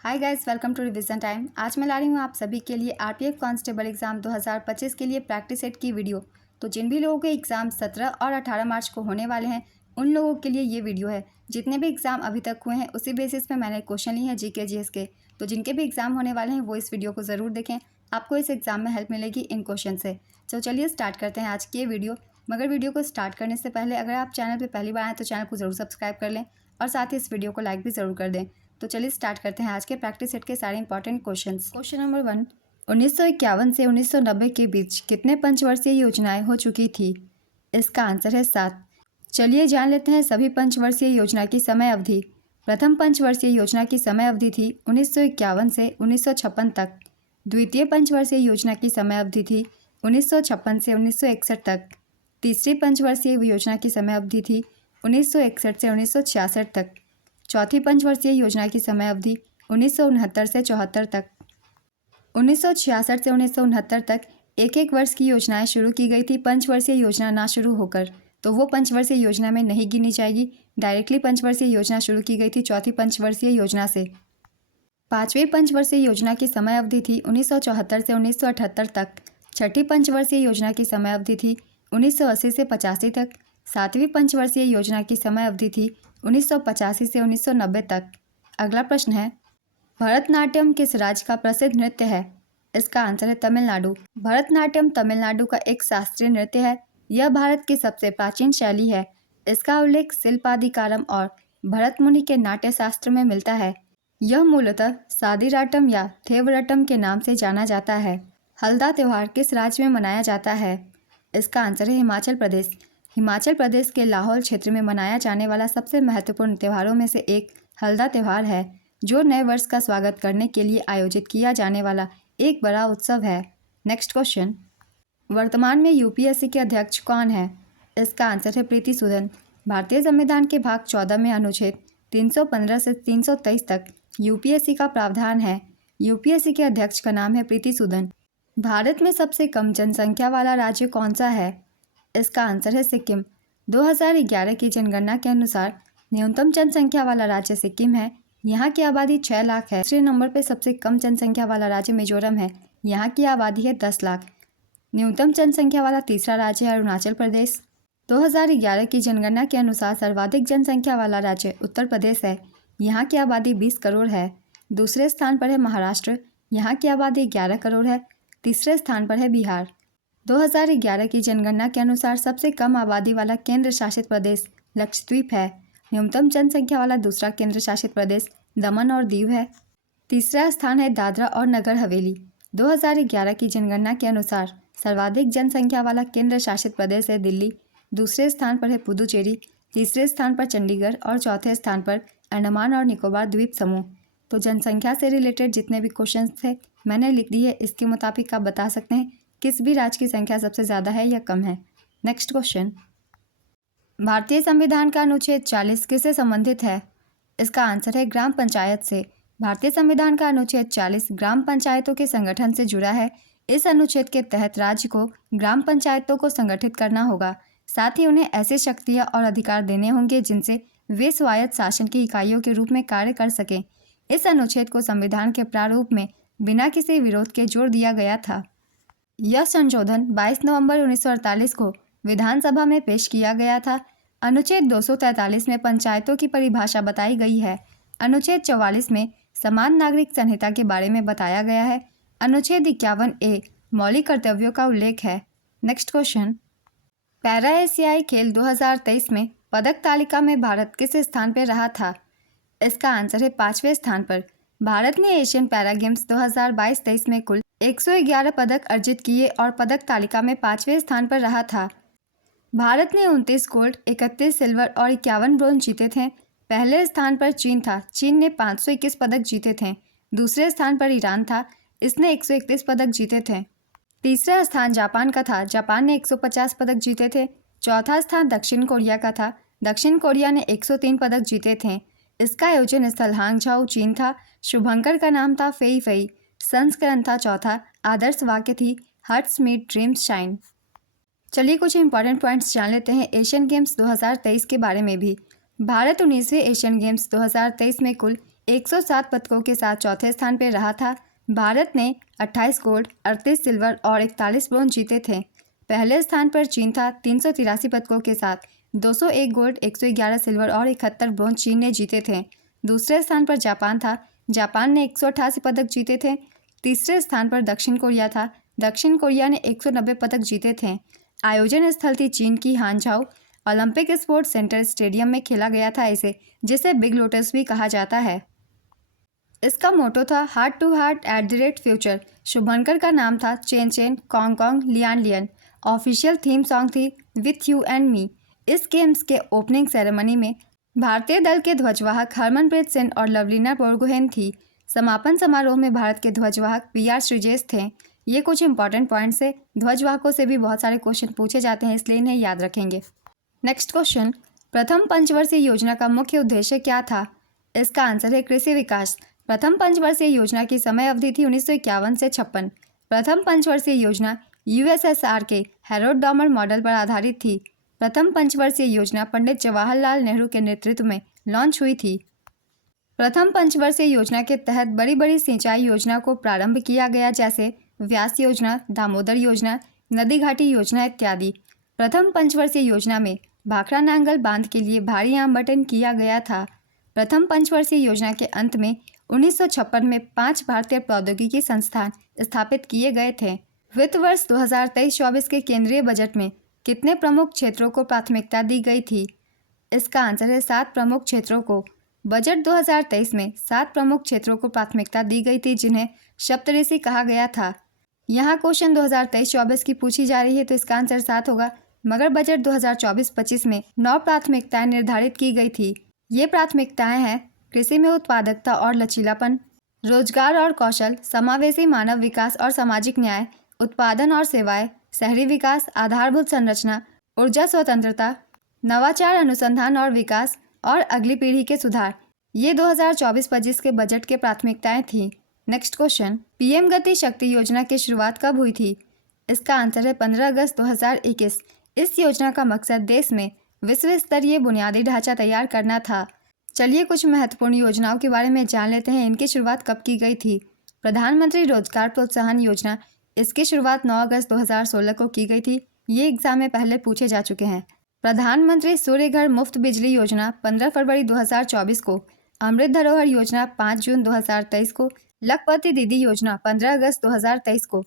Hi guys, welcome to revision time. आज मैं ला रही हूँ आप सभी के लिए आरपीएफ कांस्टेबल एग्ज़ाम 2025 के लिए प्रैक्टिस सेट की वीडियो। तो जिन भी लोगों के एग्ज़ाम 17 और 18 मार्च को होने वाले हैं उन लोगों के लिए ये वीडियो है। जितने भी एग्ज़ाम अभी तक हुए हैं उसी बेसिस पे मैंने क्वेश्चन लिए हैं जीके जीएस के। तो जिनके भी एग्ज़ाम होने वाले हैं वो इस वीडियो को ज़रूर देखें, आपको इस एग्ज़ाम में हेल्प मिलेगी इन क्वेश्चन से। तो चलिए स्टार्ट करते हैं आज की ये वीडियो। मगर वीडियो को स्टार्ट करने से पहले अगर आप चैनल पर पहली बार आएँ तो चैनल को ज़रूर सब्सक्राइब कर लें और साथ ही इस वीडियो को लाइक भी ज़रूर कर दें। तो चलिए स्टार्ट करते हैं आज के प्रैक्टिस सेट के सारे इंपॉर्टेंट क्वेश्चंस। क्वेश्चन नंबर 1, 1951 से 1990 के बीच कितने पंचवर्षीय योजनाएं हो चुकी थी? इसका आंसर है 7। चलिए जान लेते हैं सभी पंचवर्षीय योजना की समय अवधि। प्रथम पंचवर्षीय योजना की समय अवधि थी 1951 से 1956 तक। द्वितीय पंचवर्षीय योजना की समय अवधि थी 1956 से 1961 तक। तीसरी पंचवर्षीय योजना की समय अवधि थी 1961 से 1966 तक। चौथी पंचवर्षीय योजना की समय अवधि 1969 से 74 तक। 1966 से 1969 तक एक एक वर्ष की योजनाएं शुरू की गई थी पंचवर्षीय योजना ना शुरू होकर, तो वो पंचवर्षीय योजना में नहीं गिनी जाएगी। डायरेक्टली पंचवर्षीय योजना शुरू की गई थी चौथी पंचवर्षीय योजना से। पांचवी पंचवर्षीय योजना की समय अवधि थी 1974 से 1978 तक। छठी पंचवर्षीय योजना की समय अवधि थी 1980 से 85 तक। सातवीं पंचवर्षीय योजना की समय अवधि थी 1985 से 1990 तक। अगला प्रश्न है, भरतनाट्यम किस राज्य का प्रसिद्ध नृत्य है? इसका आंसर है तमिलनाडु। भरतनाट्यम तमिलनाडु का एक शास्त्रीय नृत्य है। यह भारत की सबसे प्राचीन शैली है। इसका उल्लेख शिल्पादिकारम और भरत मुनि के नाट्य शास्त्र में मिलता है। यह मूलतः सादिराटम या थेवरटम के नाम से जाना जाता है। हल्दा त्यौहार किस राज्य में मनाया जाता है? इसका आंसर है हिमाचल प्रदेश। हिमाचल प्रदेश के लाहौल क्षेत्र में मनाया जाने वाला सबसे महत्वपूर्ण त्योहारों में से एक हल्दा त्यौहार है, जो नए वर्ष का स्वागत करने के लिए आयोजित किया जाने वाला एक बड़ा उत्सव है। नेक्स्ट क्वेश्चन, वर्तमान में यूपीएससी के अध्यक्ष कौन है? इसका आंसर है प्रीति सूदन। भारतीय संविधान के भाग 14 में अनुच्छेद 315 से 323 तक यूपीएससी का प्रावधान है। यूपीएससी के अध्यक्ष का नाम है प्रीति सूदन। भारत में सबसे कम जनसंख्या वाला राज्य कौन सा है? इसका आंसर है सिक्किम। 2011 की जनगणना के अनुसार न्यूनतम जनसंख्या वाला राज्य सिक्किम है। यहाँ की आबादी 6 लाख है। दूसरे नंबर पर सबसे कम जनसंख्या वाला राज्य मिजोरम है। यहाँ की आबादी है 10 लाख। न्यूनतम जनसंख्या वाला तीसरा राज्य है अरुणाचल प्रदेश। 2011 की जनगणना के अनुसार सर्वाधिक जनसंख्या वाला राज्य उत्तर प्रदेश है। यहाँ की आबादी 20 करोड़ है। दूसरे स्थान पर है महाराष्ट्र। यहाँ की आबादी 11 करोड़ है। तीसरे स्थान पर है बिहार। 2011 की जनगणना के अनुसार सबसे कम आबादी वाला केंद्र शासित प्रदेश लक्षद्वीप है। न्यूनतम जनसंख्या वाला दूसरा केंद्र शासित प्रदेश दमन और दीव है। तीसरा स्थान है दादरा और नगर हवेली। 2011 की जनगणना के अनुसार सर्वाधिक जनसंख्या वाला केंद्र शासित प्रदेश है दिल्ली। दूसरे स्थान पर है पुदुचेरी। तीसरे स्थान पर चंडीगढ़ और चौथे स्थान पर अंडमान और निकोबार द्वीप समूह। तो जनसंख्या से रिलेटेड जितने भी क्वेश्चंस थे मैंने लिख दिए। इसके मुताबिक आप बता सकते हैं किस भी राज्य की संख्या सबसे ज़्यादा है या कम है। नेक्स्ट क्वेश्चन, भारतीय संविधान का अनुच्छेद 40 किससे संबंधित है? इसका आंसर है ग्राम पंचायत से। भारतीय संविधान का अनुच्छेद 40 ग्राम पंचायतों के संगठन से जुड़ा है। इस अनुच्छेद के तहत राज्य को ग्राम पंचायतों को संगठित करना होगा। साथ ही उन्हें ऐसी शक्तियाँ और अधिकार देने होंगे जिनसे वे स्वायत्त शासन की इकाइयों के रूप में कार्य कर सकें। इस अनुच्छेद को संविधान के प्रारूप में बिना किसी विरोध के जोड़ दिया गया था। यह संशोधन 22 नवंबर 1948 को विधानसभा में पेश किया गया था। अनुच्छेद 243 में पंचायतों की परिभाषा बताई गई है। अनुच्छेद 44 में समान नागरिक संहिता के बारे में बताया गया है। अनुच्छेद 51A मौलिक कर्तव्यों का उल्लेख है। नेक्स्ट क्वेश्चन, पैरा एशियाई खेल 2023 में पदक तालिका में भारत किस स्थान पर रहा था? इसका आंसर है 5वें स्थान पर। भारत ने एशियन पैरा गेम्स 2022-23 में कुल 111 पदक अर्जित किए और पदक तालिका में 5वें स्थान पर रहा था। भारत ने 29 गोल्ड, 31 सिल्वर और 51 ब्रोंज जीते थे। पहले स्थान पर चीन था। चीन ने 521 पदक जीते थे। दूसरे स्थान पर ईरान था। इसने 131 पदक जीते थे। तीसरा स्थान जापान का था। जापान ने 150 पदक जीते थे। चौथा स्थान दक्षिण कोरिया का था। दक्षिण कोरिया ने 103 पदक जीते थे। इसका आयोजन स्थल हांगझाऊ चीन था। शुभंकर का नाम था फेई फेई। संस्करण था चौथा। आदर्श वाक्य थी हर्ट्स मीट ड्रीम्स शाइन। चलिए कुछ इंपॉर्टेंट पॉइंट्स जान लेते हैं एशियन गेम्स 2023 के बारे में भी। भारत 19वें एशियन गेम्स 2023 में कुल 107 पदकों के साथ चौथे स्थान पर रहा था। भारत ने 28 गोल्ड, 38 सिल्वर और 41 ब्रोंज जीते थे। पहले स्थान पर चीन था 383 पदकों के साथ 201 गोल्ड, 111 सिल्वर और 71 ब्रोंज चीन ने जीते थे। दूसरे स्थान पर जापान था। जापान ने 188 पदक जीते थे। तीसरे स्थान पर दक्षिण कोरिया था। दक्षिण कोरिया ने 190 पदक जीते थे। आयोजन स्थल थी चीन की हांझाओ। ओलंपिक स्पोर्ट्स सेंटर स्टेडियम में खेला गया था इसे, जिसे बिग लोटस भी कहा जाता है। इसका मोटो था हार्ट टू हार्ट @फ्यूचर। शुभंकर का नाम था Chen Chen Kong Kong Lian Lian. Official theme song थी विथ यू एंड मी। इस गेम्स के ओपनिंग सेरेमनी में भारतीय दल के ध्वजवाहक हरमनप्रीत सिंह और लवलीना बोरगोहेन थी। समापन समारोह में भारत के ध्वजवाहक PR श्रीजेश थे। ये कुछ इंपॉर्टेंट पॉइंट्स है। ध्वजवाहकों से भी बहुत सारे क्वेश्चन पूछे जाते हैं, इसलिए इन्हें याद रखेंगे। नेक्स्ट क्वेश्चन, प्रथम पंचवर्षीय योजना का मुख्य उद्देश्य क्या था? इसका आंसर है कृषि विकास। प्रथम पंचवर्षीय योजना की समय अवधि थी 1951 से 56। प्रथम पंचवर्षीय योजना USSR के हैरोल्ड डॉमर मॉडल पर आधारित थी। प्रथम पंचवर्षीय योजना पंडित जवाहरलाल नेहरू के नेतृत्व में लॉन्च हुई थी। प्रथम पंचवर्षीय योजना के तहत बड़ी बड़ी सिंचाई योजना को प्रारंभ किया गया, जैसे व्यास योजना, दामोदर योजना, नदी घाटी योजना इत्यादि। प्रथम पंचवर्षीय योजना में भाखड़ा नांगल बांध के लिए भारी आवंटन किया गया था। प्रथम पंचवर्षीय योजना के अंत में 1956 में 5 भारतीय प्रौद्योगिकी संस्थान स्थापित किए गए थे। वित्त वर्ष 2023-24 के केंद्रीय बजट में कितने प्रमुख क्षेत्रों को प्राथमिकता दी गई थी? इसका आंसर है 7 प्रमुख क्षेत्रों को। बजट 2023 में 7 प्रमुख क्षेत्रों को प्राथमिकता दी गई थी, जिन्हें सप्तऋषि कहा गया था। यहाँ क्वेश्चन 2023-24 की पूछी जा रही है, तो इसका आंसर 7 होगा। मगर बजट 2024-25 में 9 प्राथमिकताएं निर्धारित की गई थी। ये प्राथमिकताएं हैं कृषि में उत्पादकता और लचीलापन, रोजगार और कौशल, समावेशी मानव विकास और सामाजिक न्याय, उत्पादन और सेवाएं, शहरी विकास, आधारभूत संरचना, ऊर्जा स्वतंत्रता, नवाचार, अनुसंधान और विकास और अगली पीढ़ी के सुधार। ये 2024-25 के बजट के प्राथमिकताएं थी। नेक्स्ट क्वेश्चन, PM गति शक्ति योजना की शुरुआत कब हुई थी? इसका आंसर है 15 अगस्त 2021। इस योजना का मकसद देश में विश्व स्तरीय बुनियादी ढांचा तैयार करना था। चलिए कुछ महत्वपूर्ण योजनाओं के बारे में जान लेते हैं। इनकी शुरुआत कब की गई थी? प्रधानमंत्री रोजगार प्रोत्साहन योजना, इसकी शुरुआत 9 अगस्त 2016 को की गई थी। ये एग्जाम में पहले पूछे जा चुके हैं। प्रधानमंत्री सूर्य घर मुफ्त बिजली योजना 15 फरवरी 2024 को। अमृत धरोहर योजना 5 जून 2023 को। लखपति दीदी योजना 15 अगस्त 2023 को।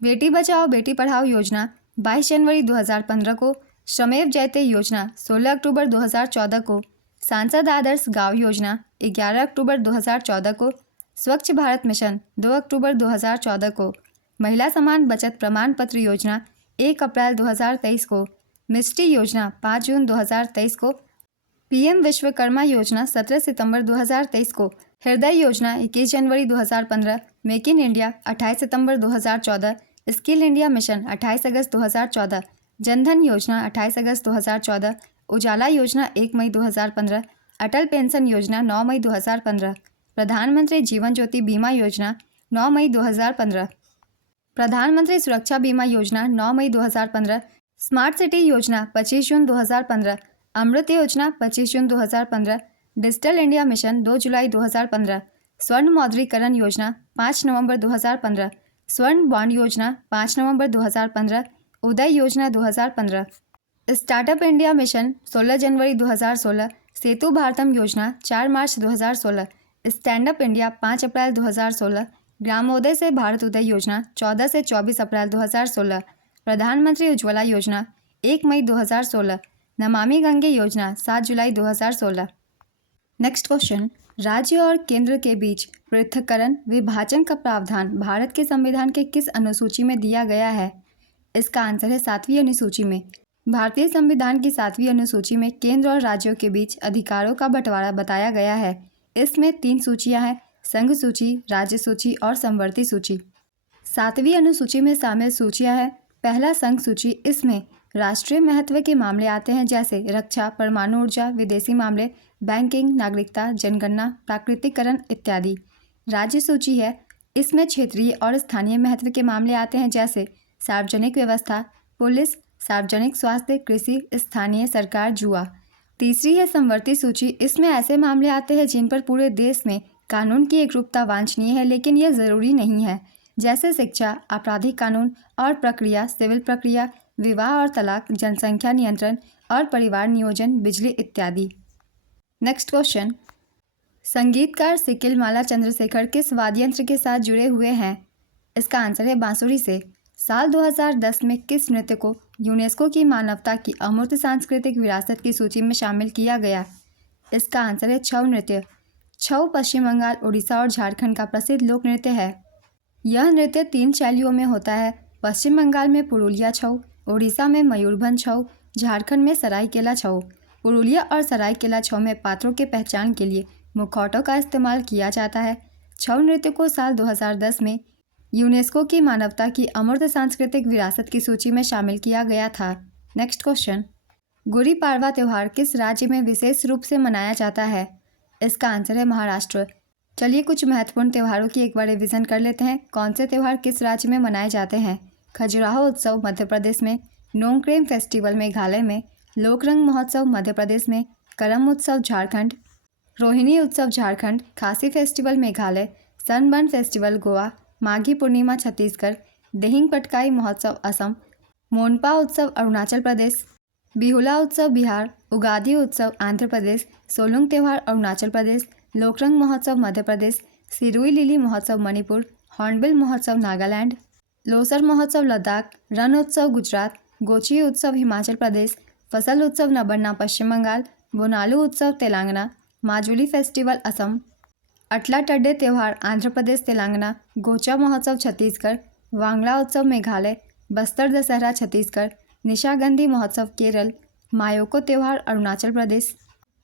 बेटी बचाओ बेटी पढ़ाओ योजना 22 जनवरी 2015 को। श्रमेव जयते योजना 16 अक्टूबर 2014 को। सांसद आदर्श गांव योजना 11 अक्टूबर 2014 को। स्वच्छ भारत मिशन 2 अक्टूबर 2014 को। महिला समान बचत प्रमाण पत्र योजना 1 अप्रैल 2023 को। मिष्टी योजना 5 जून 2023 को। PM विश्वकर्मा योजना 17 सितंबर 2023 को। हृदय योजना 21 जनवरी 2015। Make in India 28 September 2014। Skill India mission 28 अगस्त 2014। जनधन योजना 28 अगस्त 2014। उजाला योजना 1 मई 2015। अटल पेंशन योजना 9 मई 2015। प्रधानमंत्री जीवन ज्योति बीमा योजना 9 मई 2015। प्रधानमंत्री सुरक्षा बीमा योजना 9 मई 2015। स्मार्ट सिटी योजना 25 जून 2015। अमृत योजना 25 जून 2015। डिजिटल इंडिया मिशन 2 जुलाई 2015। स्वर्ण मौद्रीकरण योजना 5 नवंबर 2015। स्वर्ण बॉन्ड योजना 5 नवंबर 2015। उदय योजना 2015। स्टार्टअप इंडिया मिशन 16 जनवरी 2016। सेतु भारतम योजना 4 मार्च 2016। स्टैंड अप इंडिया 5 अप्रैल 2016। ग्रामोदय से भारत उदय योजना 14 से 24 अप्रैल 2016। प्रधानमंत्री उज्ज्वला योजना 1 मई 2016। नमामि गंगे योजना 7 जुलाई 2016। नेक्स्ट क्वेश्चन, राज्य और केंद्र के बीच पृथक्करण विभाजन का प्रावधान भारत के संविधान के किस अनुसूची में दिया गया है? इसका आंसर है 7वीं अनुसूची में। भारतीय संविधान की 7वीं अनुसूची में केंद्र और राज्यों के बीच अधिकारों का बंटवारा बताया गया है। इसमें 3 सूचियां हैं, संघ सूची, राज्य सूची और समवर्ती सूची। 7वीं अनुसूची में शामिल सूचियां हैं। पहला संघ सूची, इसमें राष्ट्रीय महत्व के मामले आते हैं, जैसे रक्षा, परमाणु ऊर्जा, विदेशी मामले, बैंकिंग, नागरिकता, जनगणना, प्राकृतिकरण इत्यादि। राज्य सूची है, इसमें क्षेत्रीय और स्थानीय महत्व के मामले आते हैं, जैसे सार्वजनिक व्यवस्था, पुलिस, सार्वजनिक स्वास्थ्य, कृषि, स्थानीय सरकार, जुआ। तीसरी है समवर्ती सूची। इसमें ऐसे मामले आते हैं जिन पर पूरे देश में कानून की एकरूपता वांछनीय है लेकिन यह ज़रूरी नहीं है, जैसे शिक्षा, आपराधिक कानून और प्रक्रिया, सिविल प्रक्रिया, विवाह और तलाक, जनसंख्या नियंत्रण और परिवार नियोजन, बिजली इत्यादि। नेक्स्ट क्वेश्चन, संगीतकार सिकिल माला चंद्रशेखर किस वाद्य यंत्र के साथ जुड़े हुए हैं? इसका आंसर है बांसुरी से। साल 2010 में किस नृत्य को यूनेस्को की मानवता की अमूर्त सांस्कृतिक विरासत की सूची में शामिल किया गया? इसका आंसर है छऊ नृत्य। छऊ पश्चिम बंगाल, उड़ीसा और झारखंड का प्रसिद्ध लोक नृत्य है। यह नृत्य 3 शैलियों में होता है। पश्चिम बंगाल में पुरुलिया छऊ, उड़ीसा में मयूरभंज छऊ, झारखंड में सरायकेला छऊ। पुरुलिया और सरायकेला छऊ में पात्रों के पहचान के लिए मुखौटों का इस्तेमाल किया जाता है। छऊ नृत्य को साल 2010 में यूनेस्को की मानवता की अमूर्त सांस्कृतिक विरासत की सूची में शामिल किया गया था। नेक्स्ट क्वेश्चन, गुड़ी पाड़वा त्यौहार किस राज्य में विशेष रूप से मनाया जाता है? इसका आंसर है महाराष्ट्र। चलिए कुछ महत्वपूर्ण त्योहारों की एक बार रिवीजन कर लेते हैं। कौन से त्यौहार किस राज्य में मनाए जाते हैं? खजुराहो उत्सव मध्य प्रदेश में, नोंगक्रेम फेस्टिवल मेघालय में, लोकरंग महोत्सव मध्य प्रदेश में, करम उत्सव Jharkhand, Rohini Utsav Jharkhand, Khasi festival Meghalaya, Sunburn festival Goa, Maghi Purnima Chhattisgarh, Dihing Patkai Mahotsav Assam, Monpa उत्सव अरुणाचल प्रदेश, बिहुला उत्सव बिहार, उगादी उत्सव आंध्र प्रदेश, सोलुंग त्यौहार अरुणाचल प्रदेश, लोकरंग महोत्सव मध्य प्रदेश, सिरुई लिली महोत्सव मणिपुर, हॉर्नबिल महोत्सव नागालैंड, लोसर महोत्सव लद्दाख, रण उत्सव गुजरात, गोची उत्सव हिमाचल प्रदेश, फसल उत्सव नबन्ना पश्चिम बंगाल, बोनालू उत्सव तेलंगाना, माजुली फेस्टिवल असम, अटला टड्डे त्यौहार आंध्र प्रदेश तेलंगाना, गोचा महोत्सव छत्तीसगढ़, वांगड़ा उत्सव मेघालय, बस्तर दशहरा छत्तीसगढ़, निशागंधी महोत्सव केरल, मायोको त्यौहार अरुणाचल प्रदेश,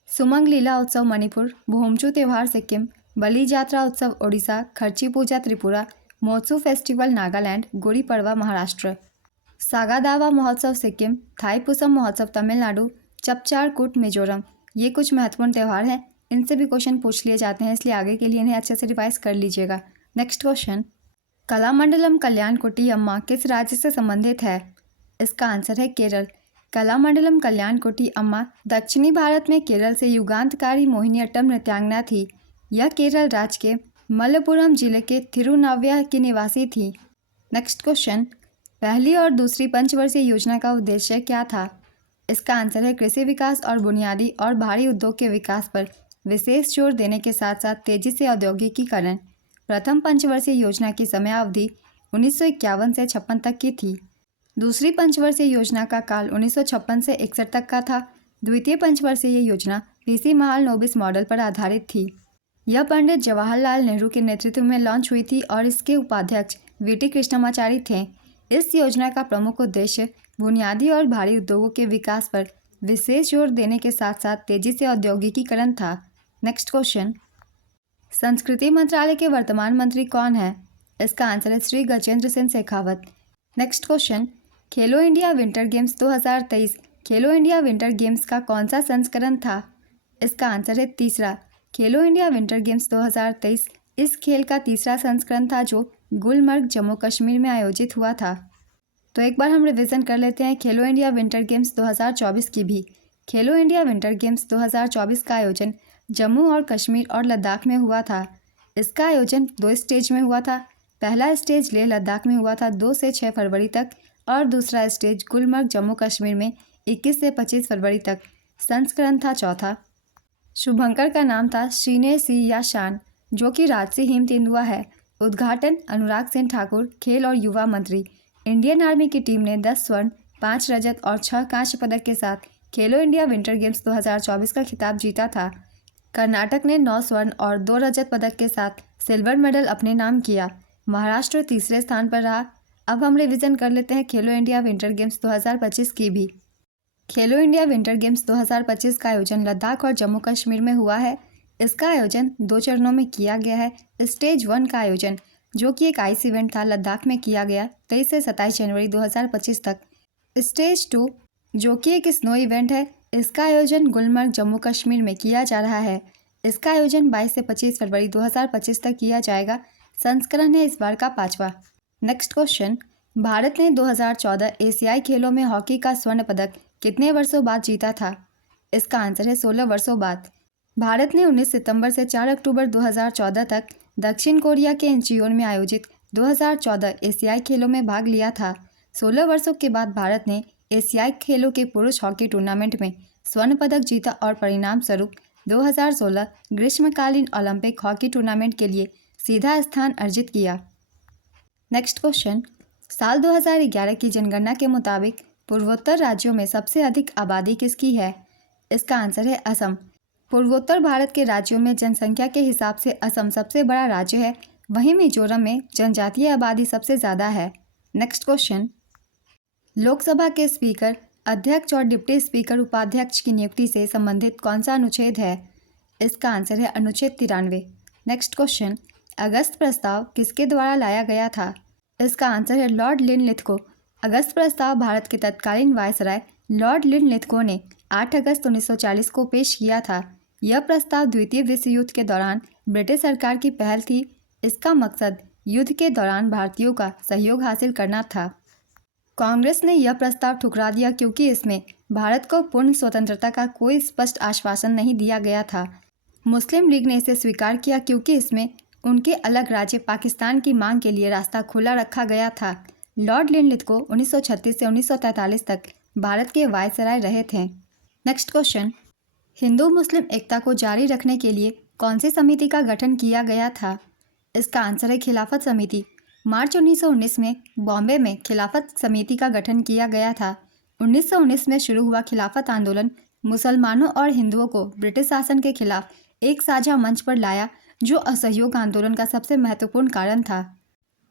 सुमंग लीला उत्सव मणिपुर, भोमचू त्यौहार सिक्किम, बलि जात्रा उत्सव ओडिशा, खर्ची पूजा त्रिपुरा, मोत्सू फेस्टिवल नागालैंड, गुड़ी पड़वा महाराष्ट्र, सागा दावा महोत्सव सिक्किम, थाई पुसम महोत्सव तमिलनाडु, चपचार कूट मिजोरम। ये कुछ महत्वपूर्ण त्यौहार हैं। इनसे भी क्वेश्चन पूछ लिए जाते हैं, इसलिए आगे के लिए इन्हें अच्छे से रिवाइज कर लीजिएगा। नेक्स्ट क्वेश्चन, कलामंडलम कल्याण कुटी अम्मा किस राज्य से संबंधित है? इसका आंसर है केरल। कलामंडलम कल्याण कुटी अम्मा दक्षिणी भारत में केरल से युगांतकारी मोहिनीअट्टम नृत्यांगना थी। यह केरल राज्य के मलप्पुरम जिले के थिरुनाव्या की निवासी थी। नेक्स्ट क्वेश्चन, पहली और दूसरी पंचवर्षीय योजना का उद्देश्य क्या था? इसका आंसर है कृषि विकास और बुनियादी और भारी उद्योग के विकास पर विशेष जोर देने के साथ साथ तेजी से औद्योगिकीकरण। प्रथम पंचवर्षीय योजना की समयावधि 1951 से 56 तक की थी। दूसरी पंचवर्षीय योजना का काल 1956 से 61 तक का था। द्वितीय पंचवर्षीय योजना पीसी महालनोबिस मॉडल पर आधारित थी। यह पंडित जवाहरलाल नेहरू के नेतृत्व में लॉन्च हुई थी और इसके उपाध्यक्ष वीटी कृष्णमाचारी थे। इस योजना का प्रमुख उद्देश्य बुनियादी और भारी उद्योगों के विकास पर विशेष जोर देने के साथ साथ तेजी से औद्योगिकीकरण था। नेक्स्ट क्वेश्चन, संस्कृति मंत्रालय के वर्तमान मंत्री कौन है? इसका आंसर है श्री गजेंद्र सिंह शेखावत। नेक्स्ट क्वेश्चन, खेलो इंडिया विंटर गेम्स 2023 खेलो इंडिया विंटर गेम्स का कौन सा संस्करण था? इसका आंसर है तीसरा। खेलो इंडिया विंटर गेम्स 2023 इस खेल का तीसरा संस्करण था जो गुलमर्ग जम्मू कश्मीर में आयोजित हुआ था। तो एक बार हम रिवीजन कर लेते हैं खेलो इंडिया विंटर गेम्स 2024 की भी। खेलो इंडिया विंटर गेम्स 2024 का आयोजन जम्मू और कश्मीर और लद्दाख में हुआ था। इसका आयोजन 2 स्टेज में हुआ था। पहला स्टेज लेह लद्दाख में हुआ था 2 से 6 फरवरी तक और दूसरा स्टेज गुलमर्ग जम्मू कश्मीर में 21 से 25 फरवरी तक। संस्करण था चौथा। शुभंकर का नाम था श्रीने सिंह या शान, जो कि राजसी हिम तेंदुआ है। उद्घाटन अनुराग सिंह ठाकुर, खेल और युवा मंत्री। इंडियन आर्मी की टीम ने 10 स्वर्ण, 5 रजत और 6 कांस्य पदक के साथ खेलो इंडिया विंटर गेम्स 2024 का खिताब जीता था। कर्नाटक ने 9 स्वर्ण और 2 रजत पदक के साथ सिल्वर मेडल अपने नाम किया। महाराष्ट्र तीसरे स्थान पर रहा। अब हम रिवीजन कर लेते हैं खेलो इंडिया विंटर गेम्स 2025 की भी। खेलो इंडिया विंटर गेम्स 2025 का आयोजन लद्दाख और जम्मू कश्मीर में हुआ है। इसका आयोजन 2 चरणों में किया गया है। स्टेज 1 का आयोजन, जो कि एक आइस इवेंट था, लद्दाख में किया गया 23 से 27 जनवरी 2025 तक। स्टेज 2, जो कि एक स्नो इवेंट है, इसका आयोजन गुलमर्ग जम्मू कश्मीर में किया जा रहा है। इसका आयोजन 22 से 25 फरवरी 2025 तक किया जाएगा। संस्करण है इस बार का 5वां। नेक्स्ट क्वेश्चन, भारत ने 2014 एशियाई खेलों में हॉकी का स्वर्ण पदक कितने वर्षों बाद जीता था? इसका आंसर है 16 वर्षों बाद। भारत ने 19 सितंबर से 4 अक्टूबर 2014 तक दक्षिण कोरिया के इंचियोन में आयोजित 2014 एशियाई खेलों में भाग लिया था। 16 वर्षों के बाद भारत ने एशियाई खेलों के पुरुष हॉकी टूर्नामेंट में स्वर्ण पदक जीता और परिणाम स्वरूप 2016 ग्रीष्मकालीन ओलंपिक हॉकी टूर्नामेंट के लिए सीधा स्थान अर्जित किया। नेक्स्ट क्वेश्चन, साल 2011 की जनगणना के मुताबिक पूर्वोत्तर राज्यों में सबसे अधिक आबादी किसकी है? इसका आंसर है असम। पूर्वोत्तर भारत के राज्यों में जनसंख्या के हिसाब से असम सबसे बड़ा राज्य है, वहीं मिजोरम में जनजातीय आबादी सबसे ज़्यादा है। नेक्स्ट क्वेश्चन, लोकसभा के स्पीकर, अध्यक्ष और डिप्टी स्पीकर उपाध्यक्ष की नियुक्ति से संबंधित कौन सा अनुच्छेद है? इसका आंसर है अनुच्छेद 93। नेक्स्ट क्वेश्चन, अगस्त प्रस्ताव किसके द्वारा लाया गया था? इसका आंसर है लॉर्ड लिनलिथगो। अगस्त प्रस्ताव भारत के तत्कालीन वायसराय लॉर्ड लिनलिथगो ने 8 अगस्त 1940 को पेश किया था। यह प्रस्ताव द्वितीय विश्व युद्ध के दौरान ब्रिटिश सरकार की पहल थी। इसका मकसद युद्ध के दौरान भारतीयों का सहयोग हासिल करना था। कांग्रेस ने यह प्रस्ताव ठुकरा दिया क्योंकि इसमें भारत को पूर्ण स्वतंत्रता का कोई स्पष्ट आश्वासन नहीं दिया गया था। मुस्लिम लीग ने इसे स्वीकार किया क्योंकि इसमें उनके अलग राज्य पाकिस्तान की मांग के लिए रास्ता खुला रखा गया था। लॉर्ड लिनलिथगो 1936 से 1943 तक भारत के वायसराय रहे थे। नेक्स्ट क्वेश्चन, हिंदू मुस्लिम एकता को जारी रखने के लिए कौन सी समिति का गठन किया गया था? इसका आंसर है खिलाफत समिति। मार्च 1919 में बॉम्बे में खिलाफत समिति का गठन किया गया था। 1919 में शुरू हुआ खिलाफत आंदोलन मुसलमानों और हिंदुओं को ब्रिटिश शासन के खिलाफ एक साझा मंच पर लाया, जो असहयोग आंदोलन का सबसे महत्वपूर्ण कारण था।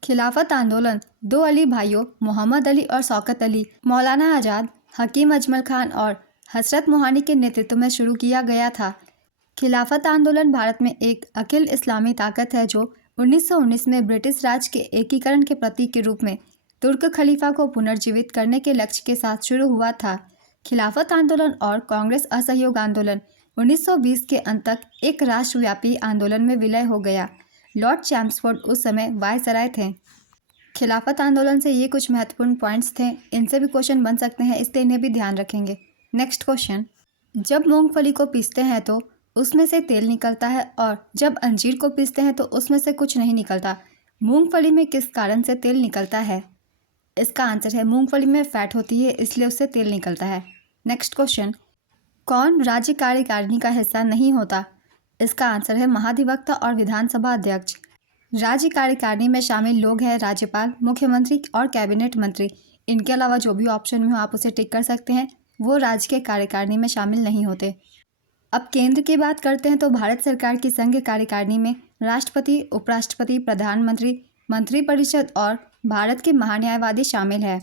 खिलाफत आंदोलन दो अली भाइयों मोहम्मद अली और शौकत अली, मौलाना आज़ाद, हकीम अजमल खान और हजरत मोहानी के नेतृत्व में शुरू किया गया था। खिलाफत आंदोलन भारत में एक अखिल इस्लामी ताकत है जो 1919 में ब्रिटिश राज के एकीकरण के प्रतीक के रूप में तुर्क खलीफा को पुनर्जीवित करने के लक्ष्य के साथ शुरू हुआ था। खिलाफत आंदोलन और कांग्रेस असहयोग आंदोलन 1920 के अंत तक एक राष्ट्रव्यापी आंदोलन में विलय हो गया। लॉर्ड चैम्सफोर्ड उस समय वायसराय थे। खिलाफत आंदोलन से ये कुछ महत्वपूर्ण पॉइंट्स थे, इनसे भी क्वेश्चन बन सकते हैं, इसलिए इन्हें भी ध्यान रखेंगे। नेक्स्ट क्वेश्चन, जब मूंगफली को पीसते हैं तो उसमें से तेल निकलता है और जब अंजीर को पीसते हैं तो उसमें से कुछ नहीं निकलता। मूंगफली में किस कारण से तेल निकलता है? इसका आंसर है मूंगफली में फैट होती है, इसलिए उससे तेल निकलता है। नेक्स्ट क्वेश्चन, कौन राज्य कार्यकारिणी का हिस्सा नहीं होता? इसका आंसर है महाधिवक्ता और विधानसभा अध्यक्ष। राज्य कार्यकारिणी में शामिल लोग हैं राज्यपाल, मुख्यमंत्री और कैबिनेट मंत्री। इनके अलावा जो भी ऑप्शन में हो आप उसे टिक कर सकते हैं, वो राज्य के कार्यकारिणी में शामिल नहीं होते। अब केंद्र की बात करते हैं तो भारत सरकार की संघ कार्यकारिणी में राष्ट्रपति, उपराष्ट्रपति, प्रधानमंत्री, मंत्रिपरिषद और भारत के महान्यायवादी शामिल है।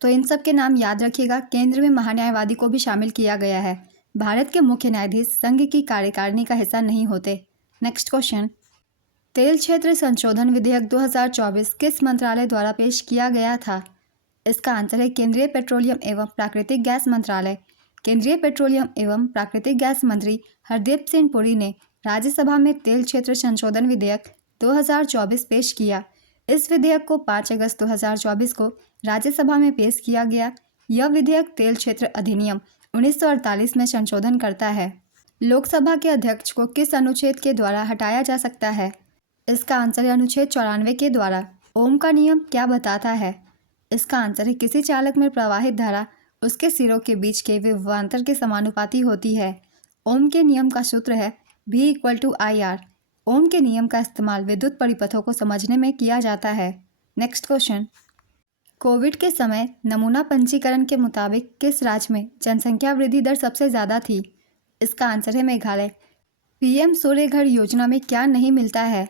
तो इन सब के नाम याद रखिएगा। केंद्र में महान्यायवादी को भी शामिल किया गया है। भारत के मुख्य न्यायाधीश संघ की कार्यकारिणी का हिस्सा नहीं होते। नेक्स्ट क्वेश्चन, तेल क्षेत्र संशोधन विधेयक 2024 किस मंत्रालय द्वारा पेश किया गया था? इसका आंसर है केंद्रीय पेट्रोलियम एवं प्राकृतिक गैस मंत्रालय। केंद्रीय पेट्रोलियम एवं प्राकृतिक गैस मंत्री हरदीप सिंह पुरी ने राज्यसभा में तेल क्षेत्र संशोधन विधेयक 2024 पेश किया। इस विधेयक को 5 अगस्त 2024 को राज्यसभा में पेश किया गया। यह विधेयक तेल क्षेत्र अधिनियम 1948 में संशोधन करता है। लोकसभा के अध्यक्ष को किस अनुच्छेद के द्वारा हटाया जा सकता है? इसका आंसर है अनुच्छेद 94 के द्वारा। ओम का नियम क्या बताता है? इसका आंसर है किसी चालक में प्रवाहित धारा उसके सिरों के बीच के विभवांतर के समानुपाती होती है। ओम के नियम का सूत्र है V = IR। ओम के नियम का इस्तेमाल विद्युत परिपथों को समझने में किया जाता है। नेक्स्ट क्वेश्चन, कोविड के समय नमूना पंजीकरण के मुताबिक किस राज्य में जनसंख्या वृद्धि दर सबसे ज़्यादा थी? इसका आंसर है मेघालय। PM सूर्य घर योजना में क्या नहीं मिलता है?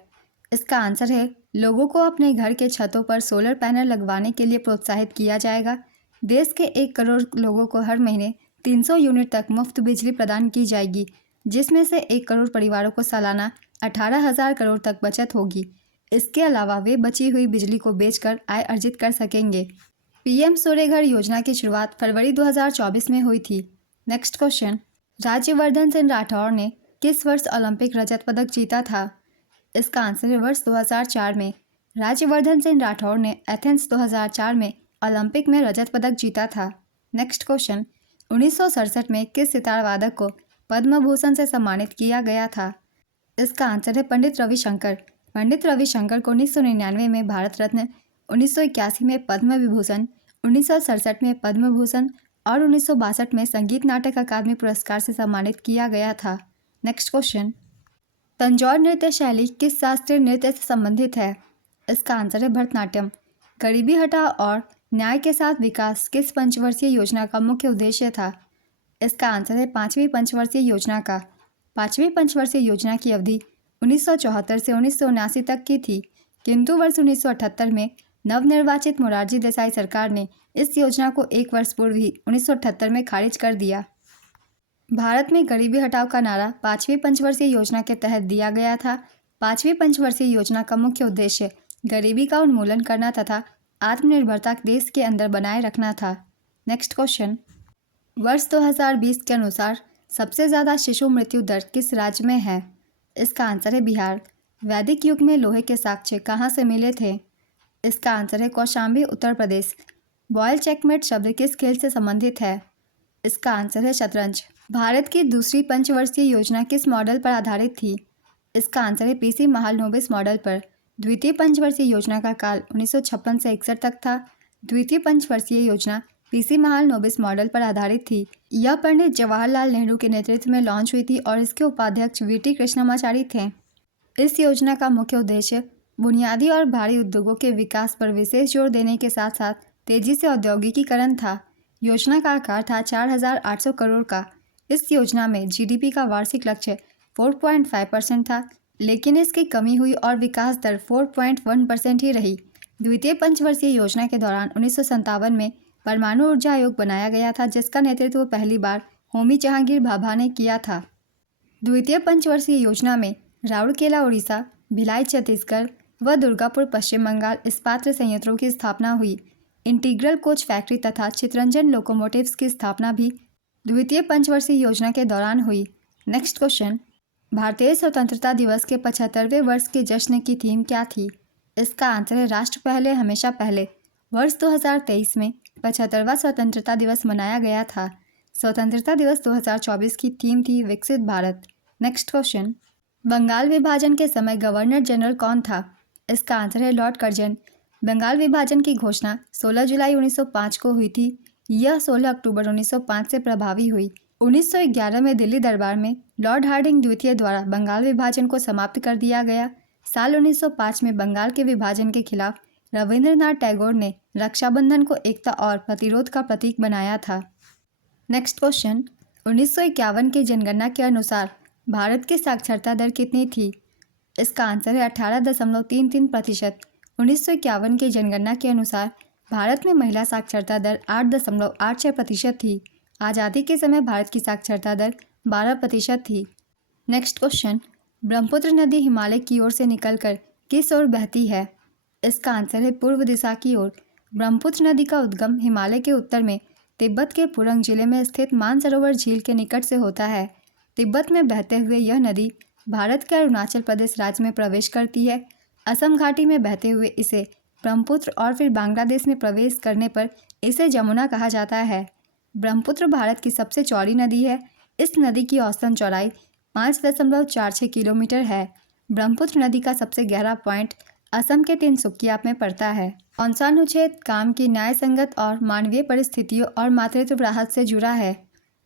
इसका आंसर है लोगों को अपने घर के छतों पर सोलर पैनल लगवाने के लिए प्रोत्साहित किया जाएगा। देश के 1 करोड़ लोगों को हर महीने 300 यूनिट तक मुफ्त बिजली प्रदान की जाएगी, जिसमें से 1 करोड़ परिवारों को सालाना 18,000 करोड़ तक बचत होगी। इसके अलावा वे बची हुई बिजली को बेचकर आय अर्जित कर सकेंगे। PM सूर्य घर योजना की शुरुआत फरवरी 2024 में हुई थी। नेक्स्ट क्वेश्चन, राज्यवर्धन सिंह राठौड़ ने किस वर्ष ओलंपिक रजत पदक जीता था? इसका आंसर है वर्ष 2004 में। राज्यवर्धन सिंह राठौड़ ने एथेंस 2004 में ओलंपिक में रजत पदक जीता था। नेक्स्ट क्वेश्चन, 1967 में किस सितार वादक को पद्म भूषण से सम्मानित किया गया था? इसका आंसर है पंडित रविशंकर। पंडित रविशंकर को 1999 में भारत रत्न, 1981 में पद्म विभूषण, 1967 में पद्म भूषण और 1962 में संगीत नाटक अकादमी पुरस्कार से सम्मानित किया गया था। नेक्स्ट क्वेश्चन, तंजौर नृत्य शैली किस शास्त्रीय नृत्य से संबंधित है? इसका आंसर है भरतनाट्यम। गरीबी हटाओ और न्याय के साथ विकास किस पंचवर्षीय योजना का मुख्य उद्देश्य था? इसका आंसर है पाँचवीं पंचवर्षीय योजना का। पाँचवीं पंचवर्षीय योजना की अवधि 1974 से 1979 तक की थी, किंतु वर्ष 1978 में नवनिर्वाचित मोरारजी देसाई सरकार ने इस योजना को एक वर्ष पूर्व ही 1978 में खारिज कर दिया। भारत में गरीबी हटाओ का नारा पाँचवीं पंचवर्षीय योजना के तहत दिया गया था। पाँचवीं पंचवर्षीय योजना का मुख्य उद्देश्य गरीबी का उन्मूलन करना तथा आत्मनिर्भरता देश के अंदर बनाए रखना था। नेक्स्ट क्वेश्चन, वर्ष 2020 के अनुसार सबसे ज़्यादा शिशु मृत्यु दर किस राज्य में है? इसका आंसर है बिहार। वैदिक युग में लोहे के साक्ष्य कहाँ से मिले थे? इसका आंसर है कौशाम्बी, उत्तर प्रदेश। बॉयल चेकमेट शब्द किस खेल से संबंधित है? इसका आंसर है शतरंज। भारत की दूसरी पंचवर्षीय योजना किस मॉडल पर आधारित थी? इसका आंसर है पीसी महालनोबिस मॉडल पर। द्वितीय पंचवर्षीय योजना का काल 1956 से 61 तक था। द्वितीय पंचवर्षीय योजना पीसी महालनोबिस मॉडल पर आधारित थी। यह पंडित जवाहरलाल नेहरू के नेतृत्व में लॉन्च हुई थी और इसके उपाध्यक्ष वीटी कृष्णमाचारी थे। इस योजना का मुख्य उद्देश्य बुनियादी और भारी उद्योगों के विकास पर विशेष जोर देने के साथ साथ तेजी से औद्योगिकीकरण था। योजना का आकार था 4,800 करोड़ का। इस योजना में जीडीपी का वार्षिक लक्ष्य 4.5% था, लेकिन इसकी कमी हुई और विकास दर 4.1% ही रही। द्वितीय पंचवर्षीय योजना के दौरान 1957 में परमाणु ऊर्जा आयोग बनाया गया था, जिसका नेतृत्व पहली बार होमी जहांगीर भाभा ने किया था। द्वितीय पंचवर्षीय योजना में राउरकेला उड़ीसा, भिलाई छत्तीसगढ़ व दुर्गापुर पश्चिम बंगाल इस्पात संयंत्रों की स्थापना हुई। इंटीग्रल कोच फैक्ट्री तथा चितरंजन लोकोमोटिव्स की स्थापना भी द्वितीय पंचवर्षीय योजना के दौरान हुई। नेक्स्ट क्वेश्चन, भारतीय स्वतंत्रता दिवस के 75वें वर्ष के जश्न की थीम क्या थी? इसका आंसर है राष्ट्र पहले हमेशा पहले। वर्ष 2023 में 75वां स्वतंत्रता दिवस मनाया गया था। स्वतंत्रता दिवस 2024 की थीम थी विकसित भारत। नेक्स्ट क्वेश्चन, बंगाल विभाजन के समय गवर्नर जनरल कौन था? इसका आंसर है लॉर्ड कर्जन। बंगाल विभाजन की घोषणा 16 जुलाई 1905 को हुई थी। यह 16 अक्टूबर 1905 से प्रभावी हुई। 1911 में दिल्ली दरबार में लॉर्ड हार्डिंग द्वितीय द्वारा बंगाल विभाजन को समाप्त कर दिया गया। साल 1905 में बंगाल के विभाजन के खिलाफ रविंद्रनाथ टैगोर ने रक्षाबंधन को एकता और प्रतिरोध का प्रतीक बनाया था। नेक्स्ट क्वेश्चन, 1951 की जनगणना के अनुसार भारत की साक्षरता दर कितनी थी? इसका आंसर है 18.33%। 1951 की जनगणना के अनुसार भारत में महिला साक्षरता दर 8.86% थी। आज़ादी के समय भारत की साक्षरता दर 12% थी। नेक्स्ट क्वेश्चन, ब्रह्मपुत्र नदी हिमालय की ओर से निकलकर किस ओर बहती है? इसका आंसर है पूर्व दिशा की ओर। ब्रह्मपुत्र नदी का उद्गम हिमालय के उत्तर में तिब्बत के पुरंग जिले में स्थित मानसरोवर झील के निकट से होता है। तिब्बत में बहते हुए यह नदी भारत के अरुणाचल प्रदेश राज्य में प्रवेश करती है। असम घाटी में बहते हुए इसे ब्रह्मपुत्र और फिर बांग्लादेश में प्रवेश करने पर इसे जमुना कहा जाता है। ब्रह्मपुत्र भारत की सबसे चौड़ी नदी है। इस नदी की औसतन चौड़ाई 5.46 किलोमीटर है। ब्रह्मपुत्र नदी का सबसे गहरा पॉइंट असम के तिनसुकिया में पड़ता है। कौन सा अनुच्छेद काम की न्याय संगत और मानवीय परिस्थितियों और मातृत्व राहत से जुड़ा है?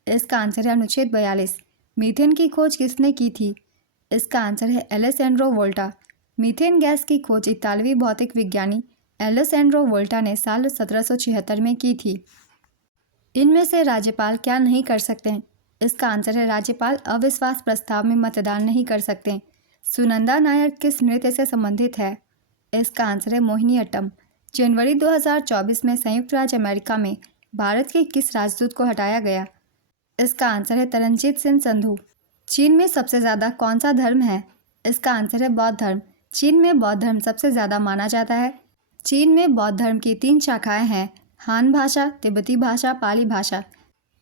इसका आंसर है अनुच्छेद 42। मीथेन की खोज किसने की थी? इसका आंसर है एलेसेंड्रो वोल्टा। मीथेन गैस की खोज इतालवी भौतिक विज्ञानी एलेसेंड्रो वोल्टा ने साल 1776 में की थी। इनमें से राज्यपाल क्या नहीं कर सकते? इसका आंसर है राज्यपाल अविश्वास प्रस्ताव में मतदान नहीं कर सकते। सुनंदा नायर किस नृत्य से संबंधित है? इसका आंसर है मोहिनीअट्टम। जनवरी 2024 में संयुक्त राज्य अमेरिका में भारत के किस राजदूत को हटाया गया? इसका आंसर है तरनजीत सिंह संधू। चीन में सबसे ज़्यादा कौन सा धर्म है? इसका आंसर है बौद्ध धर्म। चीन में बौद्ध धर्म सबसे ज़्यादा माना जाता है। चीन में बौद्ध धर्म की 3 शाखाएं हैं, हान भाषा, तिब्बती भाषा, पाली भाषा।